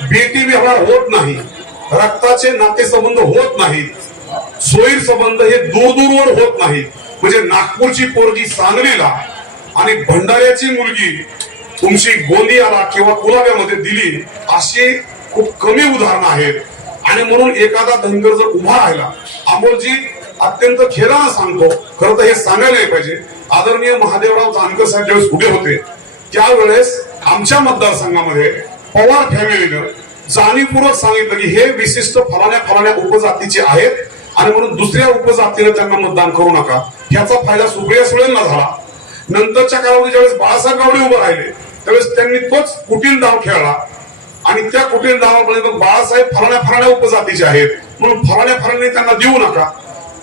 बेटी व्यवहार होत नाही, रक्ताचे नातेसंबंध होत नाहीत, सोयीर संबंध हे दूरवर होत नाहीत. म्हणजे नागपूरची पोरगी सांगलीला आणि भंडाऱ्याची मुलगी तुमची गोंदियाला किंवा कुलाब्यामध्ये दिली, अशी खूप कमी उदाहरणं आहेत. आणि म्हणून एखादा धनगर जर उभा राहिला, अमोलजी अत्यंत खेदानं सांगतो, खरं तर हे सांगायला पाहिजे, आदरणीय महादेवराव जानकर साहेब ज्यावेळेस उभे होते त्यावेळेस आमच्या मतदारसंघामध्ये पवार फॅमिलीनं जाणीवपूर्वक सांगितलं की हे विशिष्ट फलाण्या उपजातीचे आहेत आणि म्हणून दुसऱ्या उपजातीने त्यांना मतदान करू नका. ह्याचा फायदा सुप्रिया सुळेंना झाला. नंतरच्या काळामध्ये ज्यावेळेस बाळासाहेब गावडे उभे राहिले त्यावेळेस त्यांनी तोच कुटील डाव खेळला आणि त्या कुटील डावामध्ये बाळासाहेब फलाण्या उपजातीचे आहेत म्हणून फलाण्या त्यांना देऊ नका.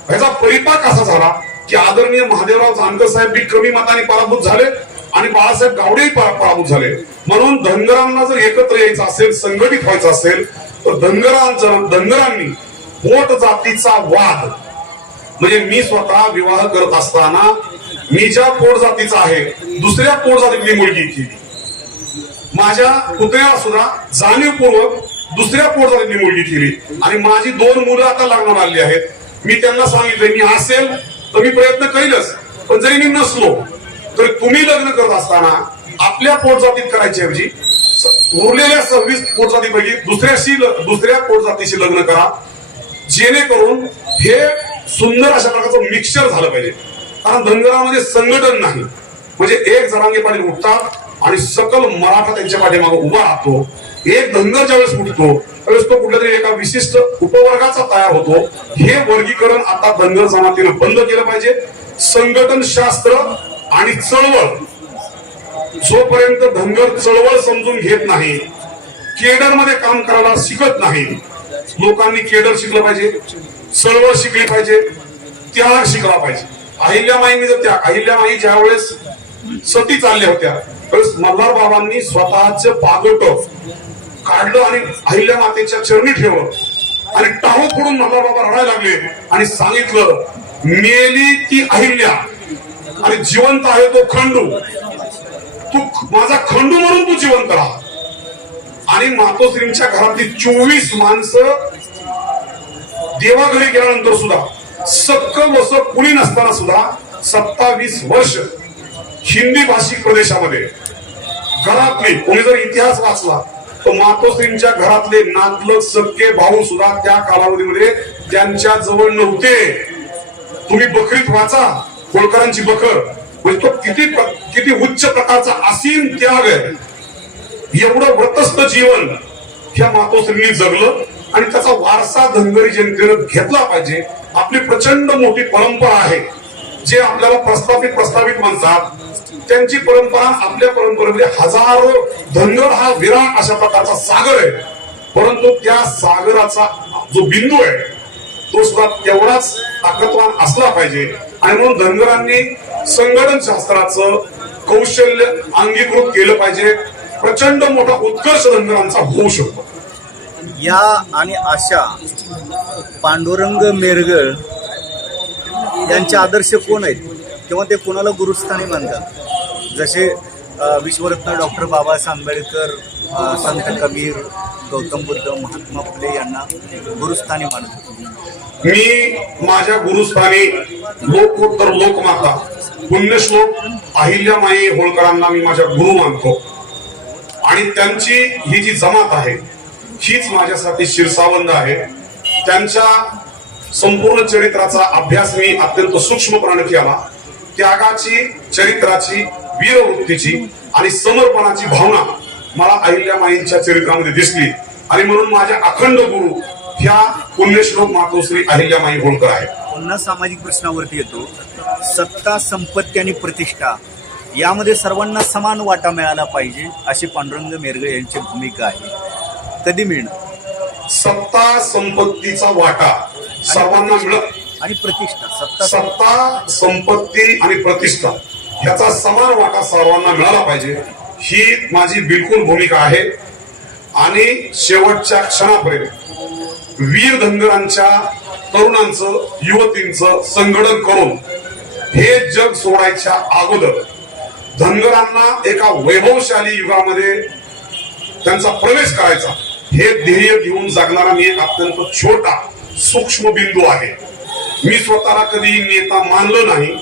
ह्याचा परिपाक असा झाला की आदरणीय महादेवराव जानकर साहेब बी कमी मताने पराभूत झाले आणि बाळासाहेब गावडेही पराभूत झाले. म्हणून धनगरांना जर एकत्र यायचं असेल, संघटित व्हायचं असेल तर धनगरांनी पोट जातीचा वाद, म्हणजे मी स्वतः विवाह करत असताना मी ज्या पोट जातीचा आहे दुसऱ्या पोट जातीतली मुलगी केली. माझ्या पुतण्याला सुद्धा जाणीवपूर्वक दुसऱ्या पोट जातीतली मुलगी केली आणि माझी 2 मुलं आता लग्नाला आली आहेत. मी त्यांना सांगितलं मी असेल तर मी प्रयत्न करीलच, पण जरी मी नसलो तर तुम्ही लग्न करत असताना आपल्या पोट जातीत करायच्या ऐवजी उरलेल्या 26 पोट जातीपैकी दुसऱ्या पोट जातीशी लग्न करा, जेणेकरून हे सुंदर अशा प्रकारचं मिक्सचर झालं पाहिजे. कारण धनगरामध्ये संघटन नाही, म्हणजे एक जरांगे पाटील उठतात आणि सकल मराठा त्यांच्या पाठीमागे उभा राहतो. एक धनगर ज्यावेळेस उठतो त्यावेळेस तो कुठल्या तरी एका विशिष्ट उपवर्गाचा तयार होतो. हे वर्गीकरण आता धनगर जमातीनं बंद केलं पाहिजे. संघटन शास्त्र आणि चळवळ, जोपर्यंत धनगर चळवळ समजून घेत नाही, केडर मध्ये काम करायला शिकत नाही, लोकांनी केडर शिकलं पाहिजे, चळवळ शिकली पाहिजे, त्याग शिकला पाहिजे. अहिल्यामाईंनी जर अहिल्यामाई ज्या वेळेस सती चालल्या होत्या त्यावेळेस मल्हार बाबांनी स्वतःच पागोट काढलं आणि अहिल्या मातेच्या चरणी ठेवलं आणि टाहो फोडून मल्हार बाबा रडायला लागले आणि सांगितलं मेली ती अहिल्या आणि जिवंत आहे तो खंडू. तू माझा खंडू म्हणून तू जिवंत राहा. आणि मातोश्रींच्या घरातली 24 माणसं देवाघरी गेल्यानंतर सुद्धा सक्क बस कुणी नसताना सुद्धा 27 वर्ष हिंदी भाषिक प्रदेशामध्ये घरातले कोणी जर इतिहास वाचला तर मातोश्रींच्या घरातले नातलग सक्के भाऊ सुद्धा त्या कालावधीमध्ये त्यांच्या जवळ नव्हते. तुम्ही बकरीत वाचा होळकरांची बकर, म्हणजे तो किती उच्च प्रकारचा असीम त्याग आहे. एवढं व्रतस्थ जीवन ह्या मातोश्रींनी जगलं आणि त्याचा वारसा धनगरी जनतेनं घेतला पाहिजे. आपली प्रचंड मोठी परंपरा आहे. जे आपल्याला प्रस्तावित म्हणतात त्यांची परंपरा आपल्या परंपरेमध्ये हजारो धनगर हा विराट अशा प्रकारचा सागर आहे. परंतु त्या सागराचा जो बिंदू आहे तो सुद्धा तेवढाच ताकदवान असला पाहिजे. आणि म्हणून धनगरांनी संगणन शास्त्राचं कौशल्य अंगीकृत केलं पाहिजे. प्रचंड मोठा उत्कर्ष धनगरांचा होऊ शकतो. या आणि अशा पांडुरंग मेरगळ यांचे आदर्श कोण आहेत किंवा ते कोणाला गुरुस्थानी मानतात? जसे विश्वरत्न डॉक्टर बाबासाहेब आंबेडकर, संत कबीर, गौतम बुद्ध, महात्मा फुले यांना गुरुस्थानी मानतो. मी माझ्या गुरुस्थानी लोकोत्तर लोकमाता पुण्यश्लोक अहिल्यामाई होळकरांना मी माझ्या गुरु मानतो. आणि त्यांची ही जी जमात आहे हीच माझ्यासाठी शिरसावंद आहे. त्यांच्या संपूर्ण चरित्राचा अभ्यास मी अत्यंत सूक्ष्मपणे केला. त्यागाची, चरित्राची, वीरवृत्तीची आणि समर्पणाची भावना मला अहिल्यामाईंच्या चरित्रामध्ये दिसली. आणि म्हणून माझ्या अखंड गुरु ह्या पुण्यश्लोक मातोश्री अहिल्यामाई होळकर आहे. पुन्हा सामाजिक प्रश्नावरती येतो. सत्ता, संपत्ती आणि प्रतिष्ठा यामध्ये सर्वांना समान वाटा मिळाला पाहिजे अशी पांडुरंग मेरगळ यांची भूमिका आहे. कधी मिळणार? सत्ता संपत्तीचा वाटा सर्वांना मिळत आणि प्रतिष्ठा, सत्ता संपत्ती आणि प्रतिष्ठा ह्याचा समान वाटा सर्वांना मिळाला पाहिजे ही माझी बिलकुल भूमिका आहे. आणि शेवटच्या क्षणापर्यंत वीर धनगरांच्या तरुणांचं, युवतींचं संघटन करून हे जग सोडायच्या अगोदर धनगरांना एका वैभवशाली युगामध्ये त्यांचा प्रवेश करायचा हे ध्येय घेऊन जगणारा मी एक अत्यंत छोटा सूक्ष्म बिंदू आहे. मी स्वतःला कधी नेता मानलं नाही,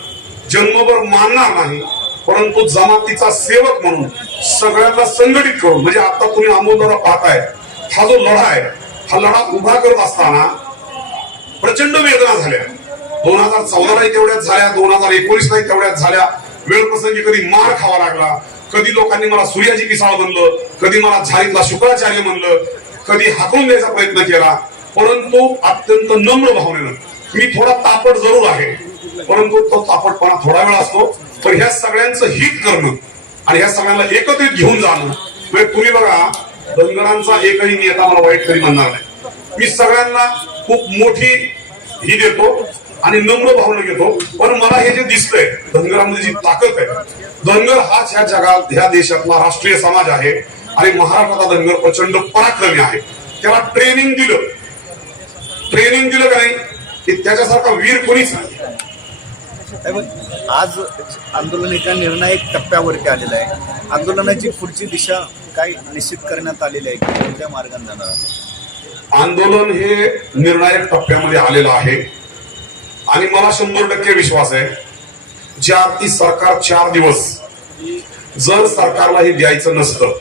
जन्मभर मानणार नाही. परंतु जमातीचा सेवक म्हणून सगळ्यांना संघटित करून, म्हणजे आता तुम्ही अमोलदादा पाहताय, हा जो लढा आहे हा लढा उभा करत असताना प्रचंड वेदना झाल्या. 2014 तेवढ्याच झाल्या, 2019 तेवढ्याच झाल्या. वेळप्रसंगी कधी मार खावा लागला, कधी लोकांनी मला सूर्याजी पिसाळ म्हणलं, कधी मला झारीतला शुक्राचार्य म्हणलं, कधी हाकून द्यायचा प्रयत्न केला. परंतु अत्यंत नम्र भावनेनं मी थोडा तापट जरूर आहे, परंतु तो तापटपणा थोडा वेळ असतो. पण ह्या सगळ्यांचं हित करणं आणि ह्या सगळ्यांना एकत्रित घेऊन जाणं, म्हणजे तुम्ही बघा धनगरांचा एकही नेता मला वाईट तरी म्हणणार नाही. मी सगळ्यांना खूप मोठी ही देतो आणि नम्र भावना घेतो. पण मला हे जे दिसतंय धनगरांमध्ये जी ताकद आहे, धनगर हाच ह्या जगात, ह्या देशातला राष्ट्रीय समाज आहे. आणि महाराष्ट्राचा धनगर प्रचंड पराक्रमी आहे. त्याला ट्रेनिंग दिलं का नाही की त्याच्यासारखा वीर कोणीच नाही. आज आंदोलन एका निर्णायक टप्प्यावरती आलेलं आहे. आंदोलनाची पुढची दिशा काय निश्चित करण्यात आलेली आहे की कोणत्या मार्गाने जाणार? आंदोलन हे निर्णायक टप्प्यामध्ये आलेलं आहे आणि मला 100% विश्वास आहे ज्या ती सरकार 4 दिवस जर सरकारला हे द्यायचं नसतं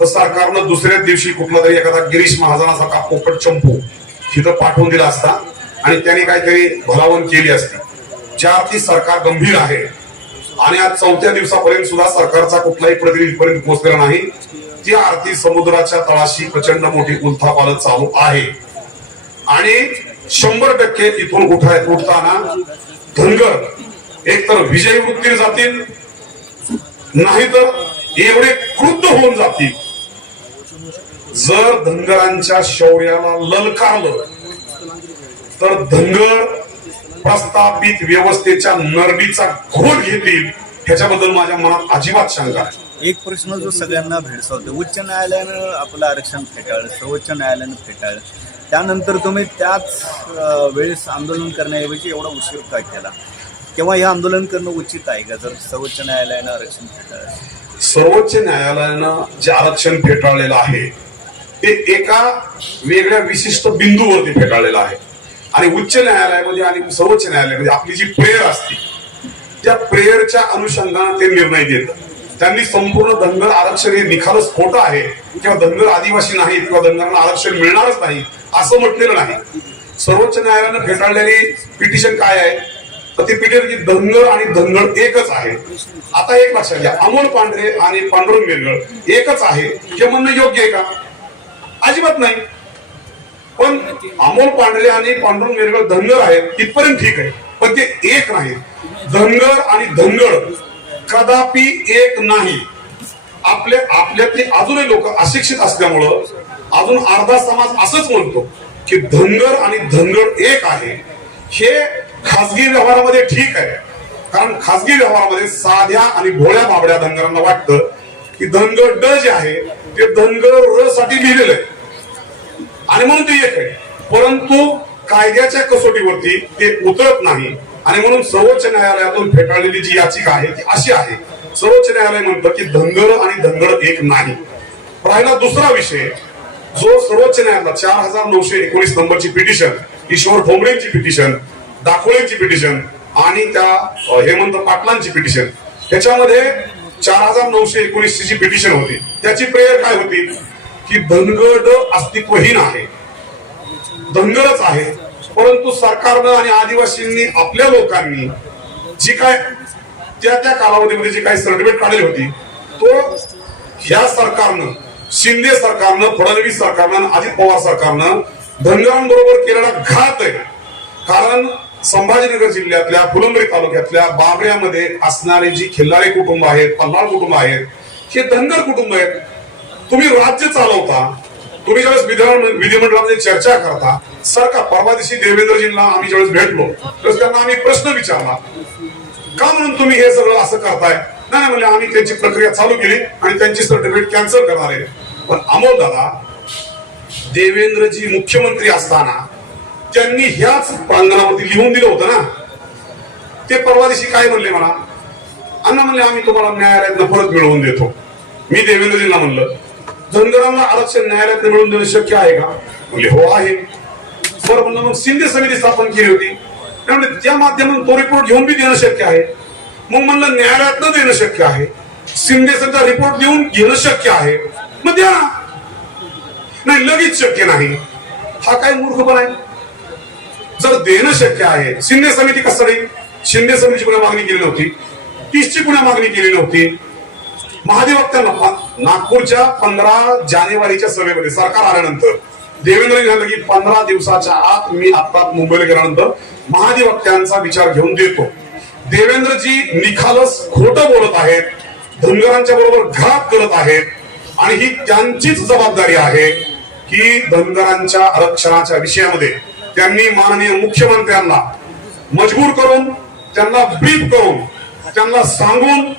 तर सरकारनं दुसऱ्याच दिवशी कुठला तरी एखादा गिरीश महाजनासारखा पोपट चंपू तिथं पाठवून दिला असता आणि त्याने काहीतरी भलावण केली असती. ज्या ती सरकार गंभीर आहे आणि आज 4थ्या दिवसापर्यंत सुद्धा सरकारचा कुठलाही प्रतिनिधीपर्यंत पोहोचलेला नाही. ती आरती समुद्राच्या तळाशी प्रचंड मोठी उलथापालथ चालू आहे. आणि 100% इथून उठताना धनगर एकतर विजयी वृत्तीने जातील, नाहीतर एवढे क्रुद्ध होऊन जातील. जर धनगरांच्या शौर्याला ललकारलं तर धनगर प्रस्थापित व्यवस्थेच्या नरडीचा घोट घेतील ह्याच्याबद्दल माझ्या मनात अजिबात शंका आहे. एक प्रश्न जो सगळ्यांना भेडसावतो, उच्च न्यायालयानं आपलं आरक्षण फेटाळलं, सर्वोच्च न्यायालयानं फेटाळलं, त्यानंतर तुम्ही त्याच वेळेस आंदोलन करण्याऐवजी एवढा उशीर का केला? किंवा हे आंदोलन करणं उचित आहे का जर सर्वोच्च न्यायालयानं आरक्षण फेटाळलं? सर्वोच्च न्यायालयानं जे आरक्षण फेटाळलेलं आहे ते एका वेगळ्या विशिष्ट बिंदूवरती फेटाळलेलं आहे आणि उच्च न्यायालयामध्ये आणि सर्वोच्च न्यायालयामध्ये आपली जी प्रेयर असते त्या प्रेयरच्या अनुषंगाने ते निर्णय देतात. त्यांनी संपूर्ण धनगर आरक्षण हे निखालच खोटं आहे किंवा धनगर आदिवासी नाहीत किंवा धनगरांना आरक्षण मिळणारच नाही असं म्हटलेलं नाही. सर्वोच्च न्यायालयानं फेटाळलेली पिटिशन काय आहे तर ती पिटिशन की धनगर आणि धनगर एकच आहे. आता एक लक्षात घ्या, अमोल पांढरे आणि पांडुरंग वेगळ एकच आहे हे म्हणणं योग्य आहे का? अजिबात नाही. पण अमोल पांढरे आणि पांडुरंग वेगळ धनगर आहेत इथपर्यंत ठीक आहे, पण ते एक नाही. धनगर आणि धनगर कदापि एक नाही. आपल्यातले अजूनही लोक अशिक्षित असल्यामुळं अजून अर्धा समाज असंच म्हणतो की धनगर आणि धनगर एक आहे. हे खासगी व्यवहारामध्ये ठीक आहे, कारण खासगी व्यवहारामध्ये साध्या आणि भोळ्या बाबड्या धनगरांना वाटतं की धनगर ड जे आहे ते धनगर र साठी लिहिलेलं आहे आणि म्हणून ते एक आहे. परंतु कायद्याच्या कसोटीवरती ते उतरत नाही आणि म्हणून सर्वोच्च न्यायालयातून फेटाळलेली जी याचिका आहे ती अशी आहे. सर्वोच्च न्यायालय म्हणतं की धनगर आणि धनगर एक नाही. राहिला दुसरा विषय जो सर्वोच्च न्यायालयात 4919 नंबरची पिटिशन, ईश्वर ठोंबरेंची पिटिशन, दाखोळेंची पिटिशन आणि त्या हेमंत पाटलांची पिटिशन, त्याच्यामध्ये 4919 ची पिटिशन होती. त्याची प्रेयर काय होती की धनगड अस्तित्वहीन आहे, धनगरच आहे. परंतु सरकारनं आणि आदिवासींनी आपल्या लोकांनी जी काय त्या कालावधीमध्ये जी काही सर्टिफिकेट काढली होती तो ह्या सरकारनं, शिंदे सरकारनं, फडणवीस सरकारनं, अजित पवार सरकारनं धनगरांबरोबर केलेला घात आहे. कारण संभाजीनगर जिल्ह्यातल्या फुलंब्री तालुक्यातल्या बाबऱ्यामध्ये असणारे जी खिल्लारे कुटुंब आहेत, पल्हाळ कुटुंब आहेत, हे धनगर कुटुंब आहेत. तुम्ही राज्य चालवता, तुम्ही ज्यावेळेस विधिमंडळामध्ये चर्चा करता, सरकार परवा दिवशी देवेंद्रजींना आम्ही ज्यावेळेस भेटलो तर त्यांना आम्ही प्रश्न विचारला का म्हणून तुम्ही हे सगळं असं करताय. नाही म्हणजे आम्ही त्यांची प्रक्रिया चालू केली आणि त्यांची सर्टिफिकेट कॅन्सल करणार आहे. पण अमोल दादा, देवेंद्रजी मुख्यमंत्री असताना त्यांनी ह्याच प्रांगणावरती लिहून दिलं होतं ना. ते परवा दिवशी काय म्हणले मला, अण्णा म्हणले आम्ही तुम्हाला न्यायालयातनं परत मिळवून देतो. मी देवेंद्रजींना म्हणलं धनगरांना आरक्षण न्यायालयात मिळवून देणं शक्य आहे का? म्हणले हो आहे. बरं म्हणलं मग शिंदे समिती स्थापन केली होती त्यामुळे त्या माध्यमातून तो रिपोर्ट घेऊन बी देणं शक्य आहे. मग म्हणलं न्यायालयातनं देणं शक्य आहे, शिंदे समितीचा रिपोर्ट देऊन घेणं शक्य आहे, मग द्या. नाही लगेच शक्य नाही, हा काय मूर्खपणा आहे. जर देणं शक्य आहे, शिंदे समिती कशासाठी, शिंदे समितीची पुन्हा मागणी केली नव्हती, 30ची पुन्हा मागणी केली नव्हती. महाधिवक्त्यांना नागपूरच्या 15 जानेवारीच्या सभेमध्ये सरकार आल्यानंतर देवेंद्र सांगितलं की 15 दिवसाच्या आत मी आता मुंबईला गेल्यानंतर महाधिवक्त्यांचा विचार घेऊन देतो. देवेंद्रजी निखालस खोटं बोलत आहेत, धनगरांच्या बरोबर घात करत आहेत आणि ही त्यांचीच जबाबदारी आहे की धनगरांच्या आरक्षणाच्या विषयामध्ये त्यांनी माननीय मुख्यमंत्र्यांना मजबूर करून, त्यांना ब्रीफ करून, त्यांना सांगून,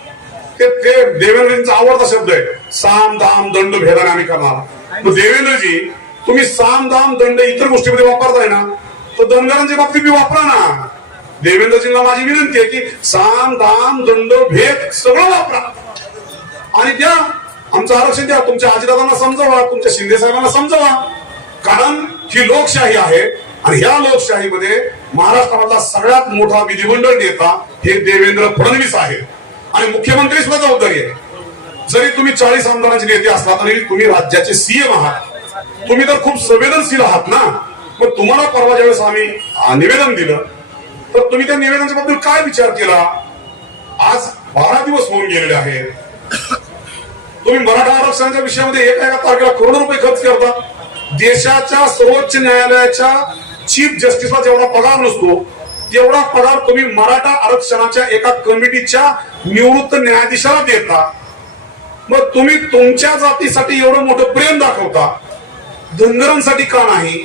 ते देवेंद्रजींचा आवडता शब्द आहे साम दाम दंड भेदाने आम्ही करणार. देवेंद्रजी तुम्ही साम दाम दंड इतर गोष्टीमध्ये वापरताय ना, तर धनगरांच्या बाबतीत वापरा ना. देवेंद्रजींना माझी विनंती आहे की साम दाम दंड भेद सगळं वापरा आणि द्या, आमचं आरक्षण द्या. तुमच्या आजीदादांना समजावा, तुमच्या शिंदे साहेबांना समजावा, कारण ही लोकशाही आहे आणि ह्या लोकशाहीमध्ये महाराष्ट्रामधला सगळ्यात मोठा विधिमंडळ नेता हे देवेंद्र फडणवीस आहेत आणि मुख्यमंत्री सुद्धा जबाबदारी आहे. जरी तुम्ही 40 आमदारांचे नेते असला तरी तुम्ही राज्याचे सीएम आहात, तुम्ही तर खूप संवेदनशील आहात ना. मग तुम्हाला परवा ज्यावेळेस आम्ही निवेदन दिलं तर तुम्ही त्या निवेदनाच्या बाबतीत काय विचार केला? आज 12 दिवस होऊन गेलेले आहेत. तुम्ही मराठा आरक्षणाच्या विषयामध्ये एका तारखेला करोडो रुपये खर्च करता. देशाच्या सर्वोच्च न्यायालयाच्या चीफ जस्टिसला जेवढा पगार नसतो तेवढा पगार तुम्ही मराठा आरक्षणाच्या एका कमिटीच्या निवृत्त न्यायाधीशाला देता. मग तुम्ही तुमच्या जातीसाठी एवढं मोठं प्रेम दाखवता, धनगरांसाठी का नाही?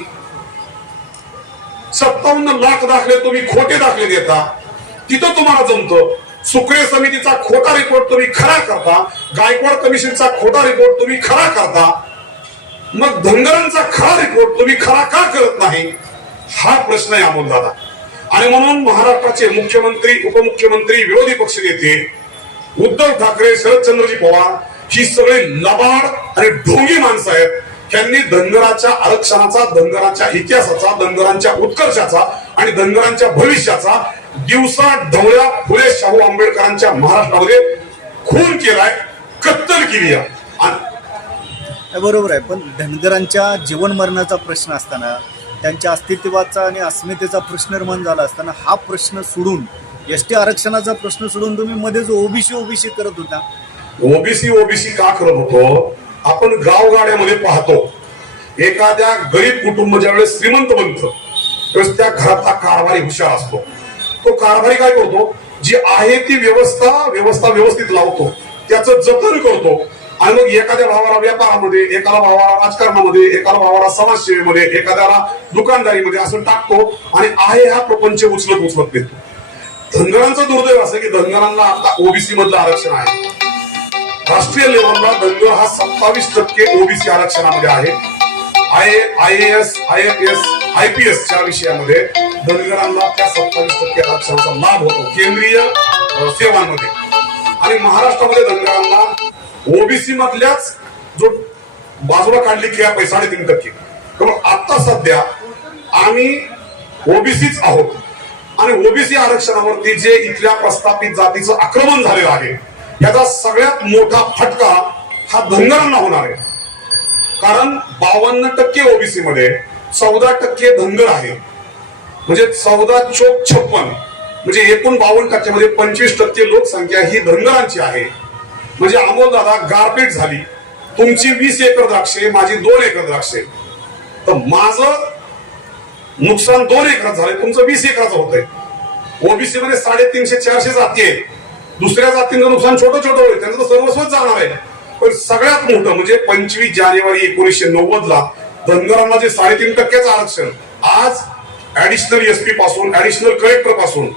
57 लाख दाखले तुम्ही खोटे दाखले देता, तिथं तुम्हाला जमतं. सुक्रे समितीचा खोटा रिपोर्ट तुम्ही खरा करता, गायकवाड कमिशनचा खोटा रिपोर्ट तुम्ही खरा करता, मग धनगरांचा खरा रिपोर्ट तुम्ही खरा का करत नाही? हा प्रश्न आहे अमोलदादा. आणि म्हणून महाराष्ट्राचे मुख्यमंत्री, उपमुख्यमंत्री, विरोधी पक्ष नेते उद्धव ठाकरे, शरदचंद्रजी पवार ही सगळी लबाड आणि ढोंगी माणसं आहेत. त्यांनी धनगराच्या आरक्षणाचा, धनगराच्या इतिहासाचा, धनगरांच्या उत्कर्षाचा आणि धनगरांच्या भविष्याचा दिवसा ढवळ्या फुले शाहू आंबेडकरांच्या महाराष्ट्रामध्ये खून केलाय, कत्तल केली आहे. बरोबर आहे, पण धनगरांच्या जीवन मरणाचा प्रश्न असताना, त्यांच्या अस्तित्वाचा आणि अस्मितेचा प्रश्न निर्माण झाला असताना, हा प्रश्न सोडून एसटी आरक्षणाचा प्रश्न सोडून तुम्ही मध्येच ओबीसी करत होता. ओबीसी का करत होतो? आपण गावगाड्यामध्ये पाहतो, एखाद्या गरीब कुटुंब ज्यावेळेस श्रीमंत बनतं त्यावेळेस त्या घरातला कारभारी हुशार असतो. तो कारभारी काय करतो? जी आहे ती व्यवस्था व्यवस्थित लावतो, त्याचं जतन करतो आणि मग एखाद्या भावाला व्यापारामध्ये, एकाला भावाला राजकारणामध्ये, एकाला भावाला समाजसेवेमध्ये, एखाद्याला दुकानदारीमध्ये असं टाकतो आणि आहे हा प्रपंच उचलत देतो. धनगरांचं दुर्दैव असं की धनगरांना आता ओबीसी मधलं आरक्षण आहे. राष्ट्रीय लेवलला धनगर हा 27% ओबीसी आरक्षणामध्ये आहे. IAS, IFS, IPS च्या विषयामध्ये धनगरांना त्या 27% आरक्षणाचा लाभ होतो केंद्रीय सेवांमध्ये. आणि महाराष्ट्रामध्ये धनगरांना ओबीसी मधल्याच जो बाजूला काढली की 3.5%. त्यामुळे आता सध्या आम्ही ओबीसीच आहोत आणि ओबीसी आरक्षणावरती जे इथल्या प्रस्थापित जातीचं आक्रमण झालेलं आहे याचा सगळ्यात मोठा फटका हा धनगरांना होणार आहे. कारण 52% ओबीसी मध्ये 14% धनगर आहे, म्हणजे 14 चोक 56, म्हणजे एकूण 52% मध्ये 25% लोकसंख्या ही धनगरांची आहे. म्हणजे अमोल दादा गारपीट झाली, तुमची 20 एकर द्राक्षे, माझी 2 एकर द्राक्षे, तर माझं नुकसान 2 एकरात झालंय, तुमचं 20 एकराचं होतंय. ओबीसी मध्ये 350-400 जाती आहेत, दुसऱ्या जातींचं नुकसान छोटं होईल, त्यांचं तर सर्वस्वच जाणार आहे. पण सगळ्यात मोठं म्हणजे 25 जानेवारी 1990 ला धनगरांना जे 3.5% आरक्षण, आज ऍडिशनल एसपी पासून, ऍडिशनल कलेक्टर पासून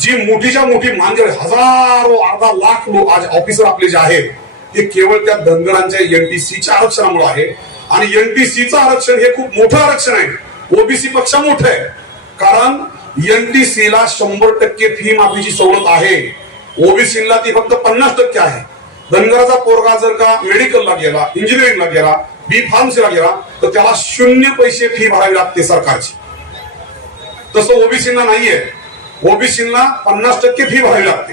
जी मोठीच्या मोठी मांजर, हजारो, अर्धा लाख लोक आज ऑफिसर आपले जे आहेत ते केवळ त्या धनगरांच्या एनटीसीच्या आरक्षणामुळे आहे. आणि एनटीसीचं आरक्षण हे खूप मोठं आरक्षण आहे, ओबीसी पेक्षा मोठं आहे. कारण एनटीसीला 100% फी माफीची सवलत आहे, ओबीसीला ती फक्त 50% आहे. धनगराचा पोरगा जर का मेडिकलला गेला, इंजिनिअरिंगला गेला, बी फार्मसीला गेला तर त्याला 0 पैसे फी भरावी लागते सरकारची. तसं ओबीसीला नाहीये, ओबीसीला 50% फी भरावी लागते,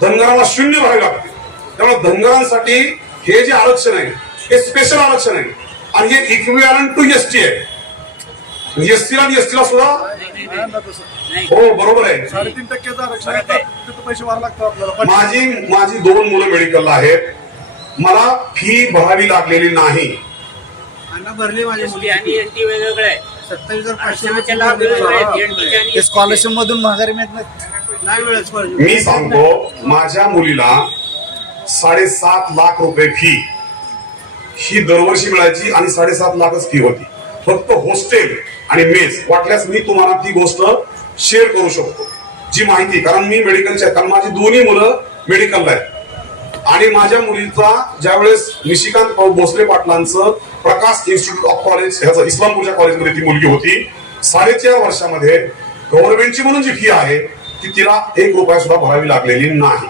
धनगरांना 0 भरावी लागते. त्यामुळे धनगरांसाठी हे जे आरक्षण आहे हे स्पेशल आरक्षण आहे आणि हे इक्विव्हॅलंट टू एसटी आहे. एसटीला आणि एसटीला सुद्धा हो बरोबर आहे. 3.5% आरक्षण पैसे भरावे लागतात आपल्याला. माझी 2 मुलं मेडिकलला आहेत, मला फी भरावी लागलेली नाही. भरली माझी मुली आणि एनटी वेगवेगळं आहे. 27,500 स्कॉलरशिप मधून माघारी मिळत नाही मिळत. मी सांगतो, माझ्या मुलीला 7.5 लाख रुपये फी ही दरवर्षी मिळायची आणि 7.5 लाखच फी होती, फक्त हॉस्टेल आणि मेस. वाटल्यास मी तुम्हाला ती गोष्ट शेअर करू शकतो, जी माहिती, कारण मी मेडिकलच्या, कारण माझी दोन्ही मुलं मेडिकलला आहेत. आणि माझ्या मुलीचा ज्यावेळेस निशिकांत भोसले पाटलांचं प्रकाश इन्स्टिट्यूट ऑफ कॉलेज ह्याचं इस्लामपूरच्या कॉलेजमध्ये ती मुलगी होती, 4.5 वर्षामध्ये गव्हर्नमेंटची म्हणून जी फी आहे ती तिला 1 रुपया सुद्धा भरावी लागलेली नाही.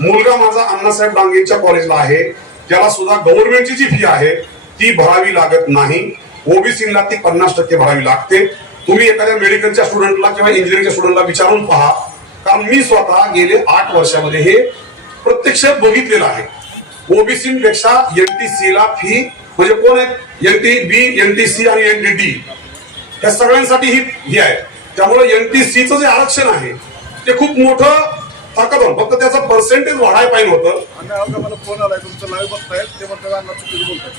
मुलगा माझा अण्णासाहेब डांगेच्या कॉलेजला आहे, त्याला सुद्धा गव्हर्नमेंटची जी फी आहे ती भरावी लागत नाही. ओबीसीला ती 50% भरावी लागते. तुम्ही एखाद्या मेडिकलच्या स्टुडंटला किंवा इंजिनिअरिंगच्या स्टुडंटला विचारून पहा, कारण मी स्वतः गेले 8 वर्षामध्ये हे प्रत्यक्ष बघितलेलं आहे. ओबीसी पेक्षा एनटीसीला फी म्हणजे कोण आहे, एनटीबी, एनटीसी आणि एनटीडी या सगळ्यांसाठी ही आहे. त्यामुळे एनटीसीचं जे आरक्षण आहे ते खूप मोठं ताकद होतं, फक्त त्याचं पर्सेंटेज वाढायला पाहिजे होतं. मला फोन आलाय, तुमचं लाईव्ह बघतायत, ते म्हणतात चुकीचं बोलतात.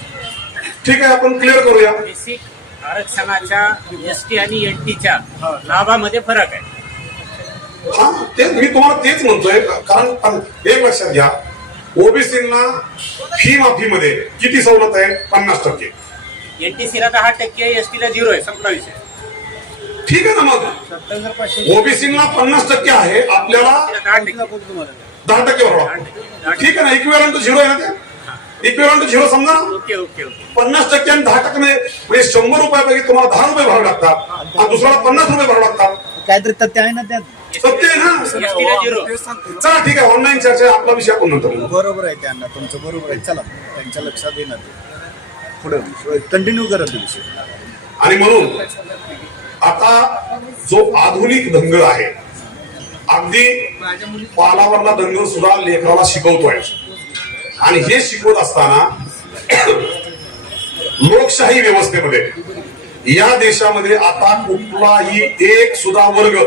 ठीक आहे, आपण क्लिअर करूया. बेसिक आरक्षणाच्या एसटी आणि एनटीच्या लाभामध्ये फरक आहे. हा, ते मी तुम्हाला तेच म्हणतोय. कारण एक लक्षात घ्या, ओबीसीला फी माफीमध्ये किती सवलत आहे? 50%. एनटीसीला 10%, एसटीला 0 आहे, संपला विषय. ठीक आहे ना, मग ओबीसीला 50% आहे, आपल्याला 10% भरावा. ठीक आहे ना, इक्विव्हॅलंट टू 0 आहे ना, ते इक्विव्हॅलंट टू 0 समजा ना. Okay okay okay. 50% आणि 10% म्हणजे 100 रुपयापैकी तुम्हाला 10 रुपये भरावे लागतात आणि दुसऱ्याला 50 रुपये भरावे लागतात. काहीतरी तथ्य आहे ना त्यात. सत्य आहे ना? एसटीला झिरो. तेच सांगतो ना. चला ठीक आहे, ऑनलाईन चर्चा आहे, आपला विषय आपण नंतर बोलू. बरोबर आहे त्यांना, तुमचं बरोबर आहे. चला त्यांच्या लक्षात येणार ते पुढे कंटिन्यू करा तो विषय. आणि म्हणून आता जो आधुनिक दंग आहे, अगदी पालावरला दंग सुद्धा लेकराला शिकवतोय. आणि हे शिकवत असताना लोकशाही व्यवस्थेमध्ये या देशामध्ये आता कुठलाही एक सुद्धा वर्ग,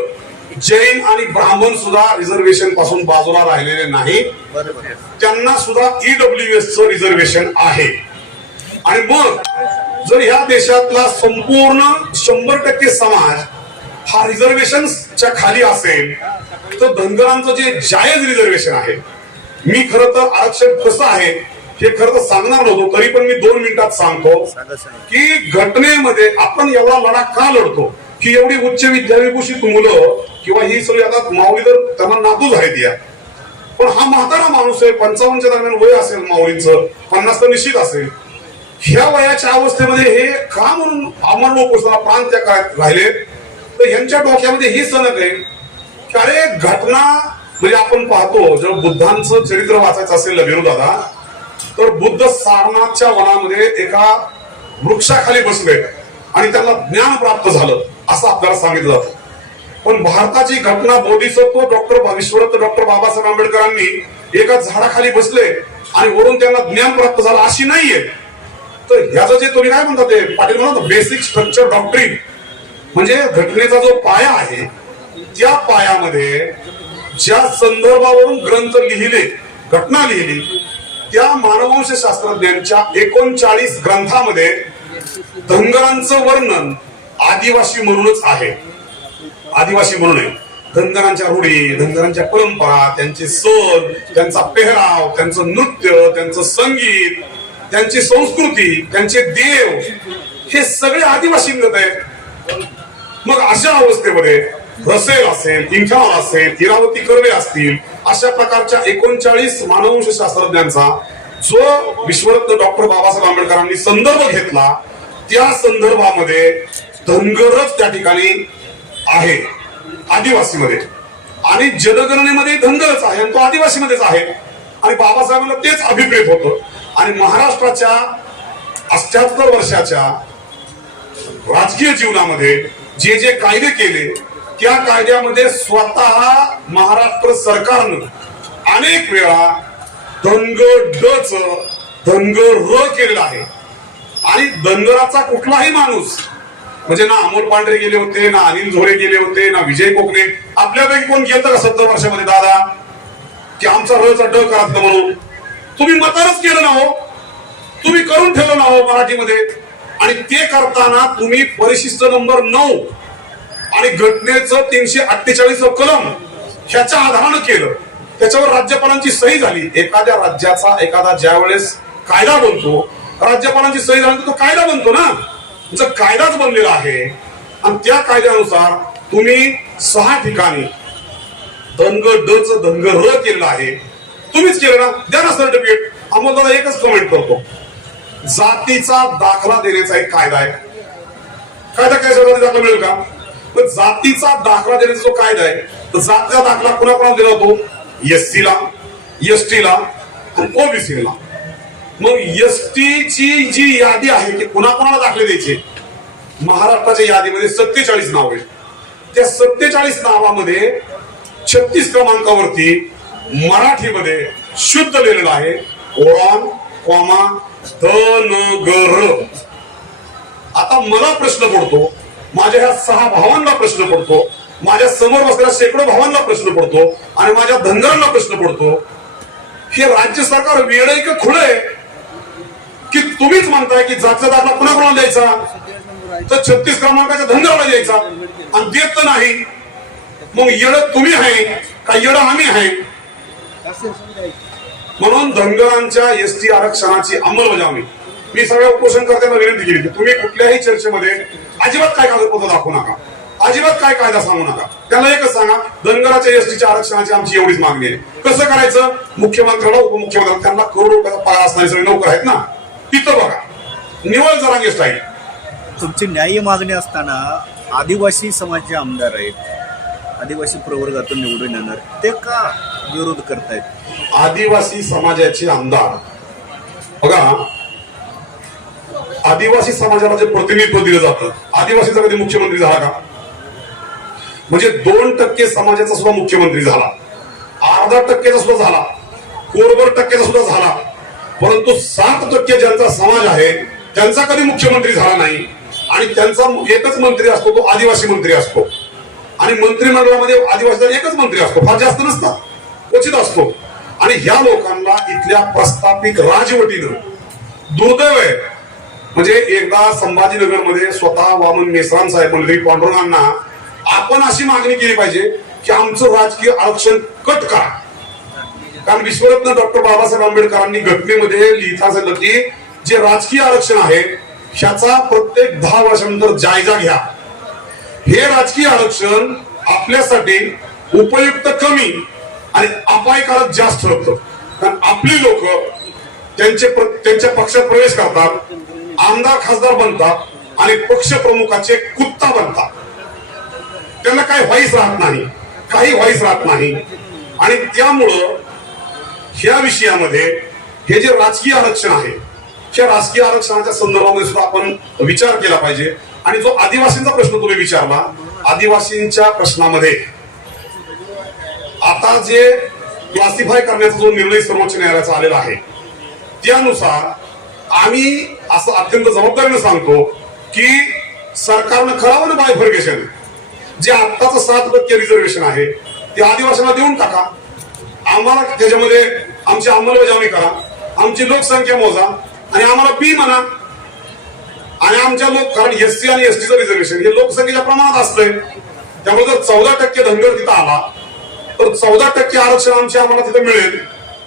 जैन आणि ब्राह्मण सुद्धा रिझर्वेशन पासून बाजूला राहिलेले नाही. बरोबर आहे. त्यांना सुद्धा EWS चं रिझर्वेशन आहे. आणि मग जर ह्या देशातला संपूर्ण 100% समाज हा रिझर्वेशनच्या खाली असेल तर धनगरांचं जे जायज रिझर्वेशन आहे, मी खरं तर आरक्षण कसं आहे हे खरं तर सांगणार नव्हतो, तरी पण मी 2 मिनिटात सांगतो सांगा साहेब. की घटनेमध्ये आपण एवढा लढा का लढतो की एवढी उच्च विद्याविभूषित मुलं किंवा ही सगळी आता माऊली तर त्यांना नातू झालेत या, पण हा म्हातारा माणूस आहे, 55च्या दरम्यान वय असेल माऊलींचं, 50 तर निश्चित असेल. ह्या वयाच्या अवस्थेमध्ये हे का म्हणून अमर लोक प्राण त्या काळात राहिले, तर यांच्या डोक्यामध्ये ही सनक आहे की अरे घटना म्हणजे आपण पाहतो, जेव्हा बुद्धांचं चरित्र वाचायचं असेल लबेरू दादा, तर बुद्ध सारनाथच्या वनामध्ये एका वृक्षाखाली बसले आणि त्यांना ज्ञान प्राप्त झालं असं आपल्याला सांगितलं जातं. पण भारताची घटना बोधिसत्व विश्वरत्न डॉक्टर बाबासाहेब आंबेडकरांनी एका झाडाखाली बसले आणि वरून त्यांना ज्ञान प्राप्त झालं अशी नाहीये. तर ह्याचं जे तुम्ही काय म्हणता ते पाटील म्हणतात बेसिक स्ट्रक्चर डॉक्ट्रिन, म्हणजे घटनेचा जो पाया आहे त्या पायामध्ये ज्या संदर्भावरून ग्रंथ लिहिले, घटना लिहिली, त्या मानववंश शास्त्रज्ञांच्या 39 ग्रंथामध्ये धनगरांचं वर्णन आदिवासी म्हणूनच आहे. आदिवासी म्हणून धनगरांच्या रूढी, धनगरांच्या परंपरा, त्यांचे सण, त्यांचा पेहराव, त्यांचं नृत्य, त्यांचं संगीत, त्यांची संस्कृती, त्यांचे देव, हे सगळे आदिवासींगत आहे. मग अशा अवस्थेमध्ये रसेल असेल, इंखाल असेल, इरावती कर्वे असतील, अशा प्रकारच्या 39 मानववंश शास्त्रज्ञांचा जो विश्वरत्न डॉक्टर बाबासाहेब आंबेडकरांनी संदर्भ घेतला, त्या संदर्भामध्ये धनगरच त्या ठिकाणी आहे आदिवासीमध्ये, आणि जनगणनेमध्ये धनगरच आहे आणि तो आदिवासीमध्येच आहे. आणि बाबासाहेबांना तेच अभिप्रेत होतं. आणि महाराष्ट्राच्या 78 वर्षाच्या राजकीय जीवनामध्ये जे जे कायदे केले, त्या कायद्यामध्ये स्वतः महाराष्ट्र सरकारनं अनेक वेळा धनगर डच धनगर र केलेला आहे. आणि धनगराचा कुठलाही माणूस, म्हणजे ना अमोल पांढरे गेले होते, ना अनिल झोरे गेले होते, ना विजय कोकणे, आपल्यापैकी कोण गेलं का 70 वर्षामध्ये दादा की आमचा रचा ड करा म्हणून? तुम्ही मतारच केलं ना हो, तुम्ही करून ठेवलं ना हो मराठीमध्ये. आणि ते करताना तुम्ही परिशिष्ट नंबर 9 आणि घटनेचं 348 कलम ह्याच्या आधारानं केलं. त्याच्यावर राज्यपालांची सही झाली. एखाद्या राज्याचा एखादा ज्या वेळेस कायदा बनतो, राज्यपालांची सही झाली तर तो कायदा बनतो ना, जर कायदाच बनलेला आहे आणि त्या कायद्यानुसार तुम्ही 6 ठिकाणी धनगर ड च धनगर र केलेलं आहे, तुम्हीच केलं ना, द्या ना सर्टिफिकेट. अमोलदादा एकच कमेंट करतो, जातीचा दाखला देण्याचा एक कायदा आहे. कायदा काय दाखला मिळेल का? पण जातीचा दाखला देण्याचा जो कायदा आहे, तर जातीचा दाखला कुणाकुणाला दिला होतो? SC ला, ST ला आणि OBC ला. मग ST ची जी यादी आहे की कुणाकुणाला दाखले द्यायचे, महाराष्ट्राच्या यादीमध्ये 47 नाव आहेत. त्या 47 नावामध्ये 36 क्रमांकावरती मराठीमध्ये शुद्ध लिहिलेलं आहे ओळान कॉमा धनगर. आता मला प्रश्न पडतो, माझ्या ह्या 6 भावांना प्रश्न पडतो, माझ्या समोर बसलेल्या शेकडो भावांना प्रश्न पडतो आणि माझ्या धनगरांना प्रश्न पडतो, हे राज्य सरकार वेळ आहे का खुळ आहे की तुम्हीच म्हणताय की जातीचा दाखला कुणाकुणाला द्यायचा, तर 36 क्रमांकाच्या धनगराला द्यायचा आणि देत तर नाही. मग येड तुम्ही आहे का येड आम्ही आहे? म्हणून धनगरांच्या ST आरक्षणाची अंमलबजावणी मी सगळ्या उपोषणकर्त्यांना विनंती केली की तुम्ही कुठल्याही चर्चेमध्ये अजिबात काय कागदपत्र दाखवू नका, अजिबात काय कायदा सांगू नका. त्याला एकच सांगा, धनगराच्या STच्या आरक्षणाची आमची एवढीच मागणी आहे. कसं करायचं? मुख्यमंत्र्याला उपमुख्यमंत्र्याला त्यांना करोडो रुपयाचा पगार असणारे सगळे नोकर आहेत ना, तिथं बघा निवळ जरांगे स्टाईल. तुमची न्याय्य मागणी असताना आदिवासी समाजाचे आमदार आहेत, आदिवासी प्रवर्गातून निवडून येणार, ते का विरोध करतायत? आदिवासी समाजाचे आमदार बघा, आदिवासी समाजाला जे प्रतिनिधित्व दिलं जातं, आदिवासीचा कधी मुख्यमंत्री झाला का? म्हणजे 2% समाजाचा सुद्धा मुख्यमंत्री झाला, 0.5% सुद्धा झाला, 1% सुद्धा झाला, परंतु 7% ज्यांचा समाज आहे त्यांचा कधी मुख्यमंत्री झाला नाही. आणि त्यांचा एकच मंत्री असतो, तो आदिवासी मंत्री असतो. आणि मंत्रिमंडळामध्ये आदिवासीचा एकच मंत्री असतो, फार जास्त नसतात, क्वचित असतो. आणि ह्या लोकांना इथल्या प्रस्थापित राजवटीनं दुर्दैव आहे. म्हणजे एकदा संभाजीनगरमध्ये स्वतः वामन मेश्राम साहेब मंत्री पांडुरंगांना आपण अशी मागणी केली पाहिजे की आमचं राजकीय आरक्षण कट करा. कारण विश्वरत्न डॉक्टर बाबासाहेब आंबेडकरांनी घटनेमध्ये लिहिता सांगितलं की जे राजकीय आरक्षण आहे ह्याचा प्रत्येक 10 वर्षानंतर जायजा घ्या. हे राजकीय आरक्षण आपल्यासाठी उपयुक्त कमी आणि अपायकारक जास्त ठरतं. कारण आपली लोक त्यांच्या पक्षात प्रवेश करतात, आमदार खासदार बनतात आणि पक्ष प्रमुखाचे कुत्ता बनतात. त्यांना काही व्हाईस राहत नाही, काही व्हाईस राहत नाही. आणि त्यामुळं ह्या विषयामध्ये हे जे राजकीय आरक्षण आहे, त्या राजकीय आरक्षणाच्या संदर्भामध्ये सुद्धा आपण विचार केला पाहिजे. आणि जो आदिवासींचा प्रश्न तुम्ही विचारला, आदिवासींच्या प्रश्नामध्ये आता जे क्लासिफाय करण्याचा जो निर्णय सर्वोच्च न्यायालयाचा आलेला आहे त्यानुसार आम्ही असं अत्यंत जबाबदारीने सांगतो की सरकारनं करावं ना बायफर्गेशन. जे आत्ताचं 7% रिझर्वेशन आहे ते आदिवासींना देऊन टाका. आम्हाला त्याच्यामध्ये आमची अंमलबजावणी करा, आमची लोकसंख्या मोजा आणि आम्हाला बी म्हणा. आणि आमच्या कारण एससी आणि एसटीचं रिझर्वेशन हे लोकसंख्येच्या प्रमाणात असतंय. त्यामुळे जर 14% धनगर तिथं आला तर 14% आरक्षण आम्हाला तिथे मिळेल.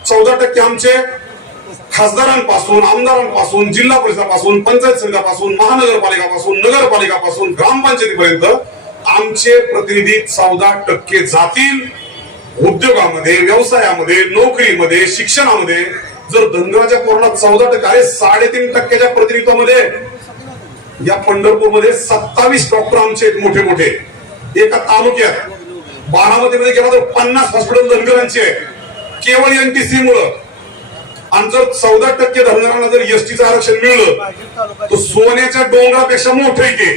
14% आमचे खासदारांपासून, आमदारांपासून, जिल्हा परिषदापासून, पंचायत समित्यापासून, महानगरपालिकापासून, नगरपालिकापासून, ग्रामपंचायतीपर्यंत आमचे प्रतिनिधी 14% जातील. उद्योगामध्ये, व्यवसायामध्ये, नोकरीमध्ये, शिक्षणामध्ये. जर धनगराच्या पोराला 14%, अरे 3.5% प्रतिनिधित्वामध्ये या पंढरपूरमध्ये 27 डॉक्टर आमचे मोठे मोठे एका तालुक्यात. बारामतीमध्ये गेला तर 50 हॉस्पिटल धनगरांचे केवळ एनटीसी मुळे. आणि जर 14% धनगरांना जर एसटीचं आरक्षण मिळलं तर सोन्याच्या डोंगरापेक्षा मोठं इथे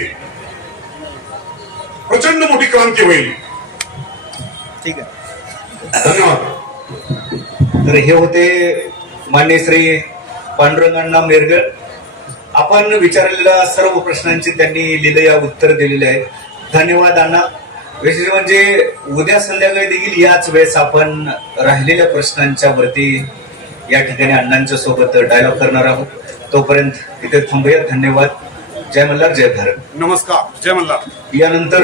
प्रचंड मोठी क्रांती होईल. ठीक आहे, धन्यवाद. तर हे होते मान्य श्री पांडुरंगांना मेरगळ. आपण विचारलेल्या सर्व प्रश्नांची त्यांनी लिहिलेल्या उत्तर दिलेले आहेत. धन्यवाद अण्णा. विशेष म्हणजे उद्या संध्याकाळी देखील याच वेळेस आपण राहिलेल्या प्रश्नांच्या वरती या ठिकाणी अण्णांच्या सोबत डायलॉग करणार आहोत. तोपर्यंत इथे थांबूया. धन्यवाद. जय मल्हार, जय भारत. नमस्कार, जय मल्हार. यानंतर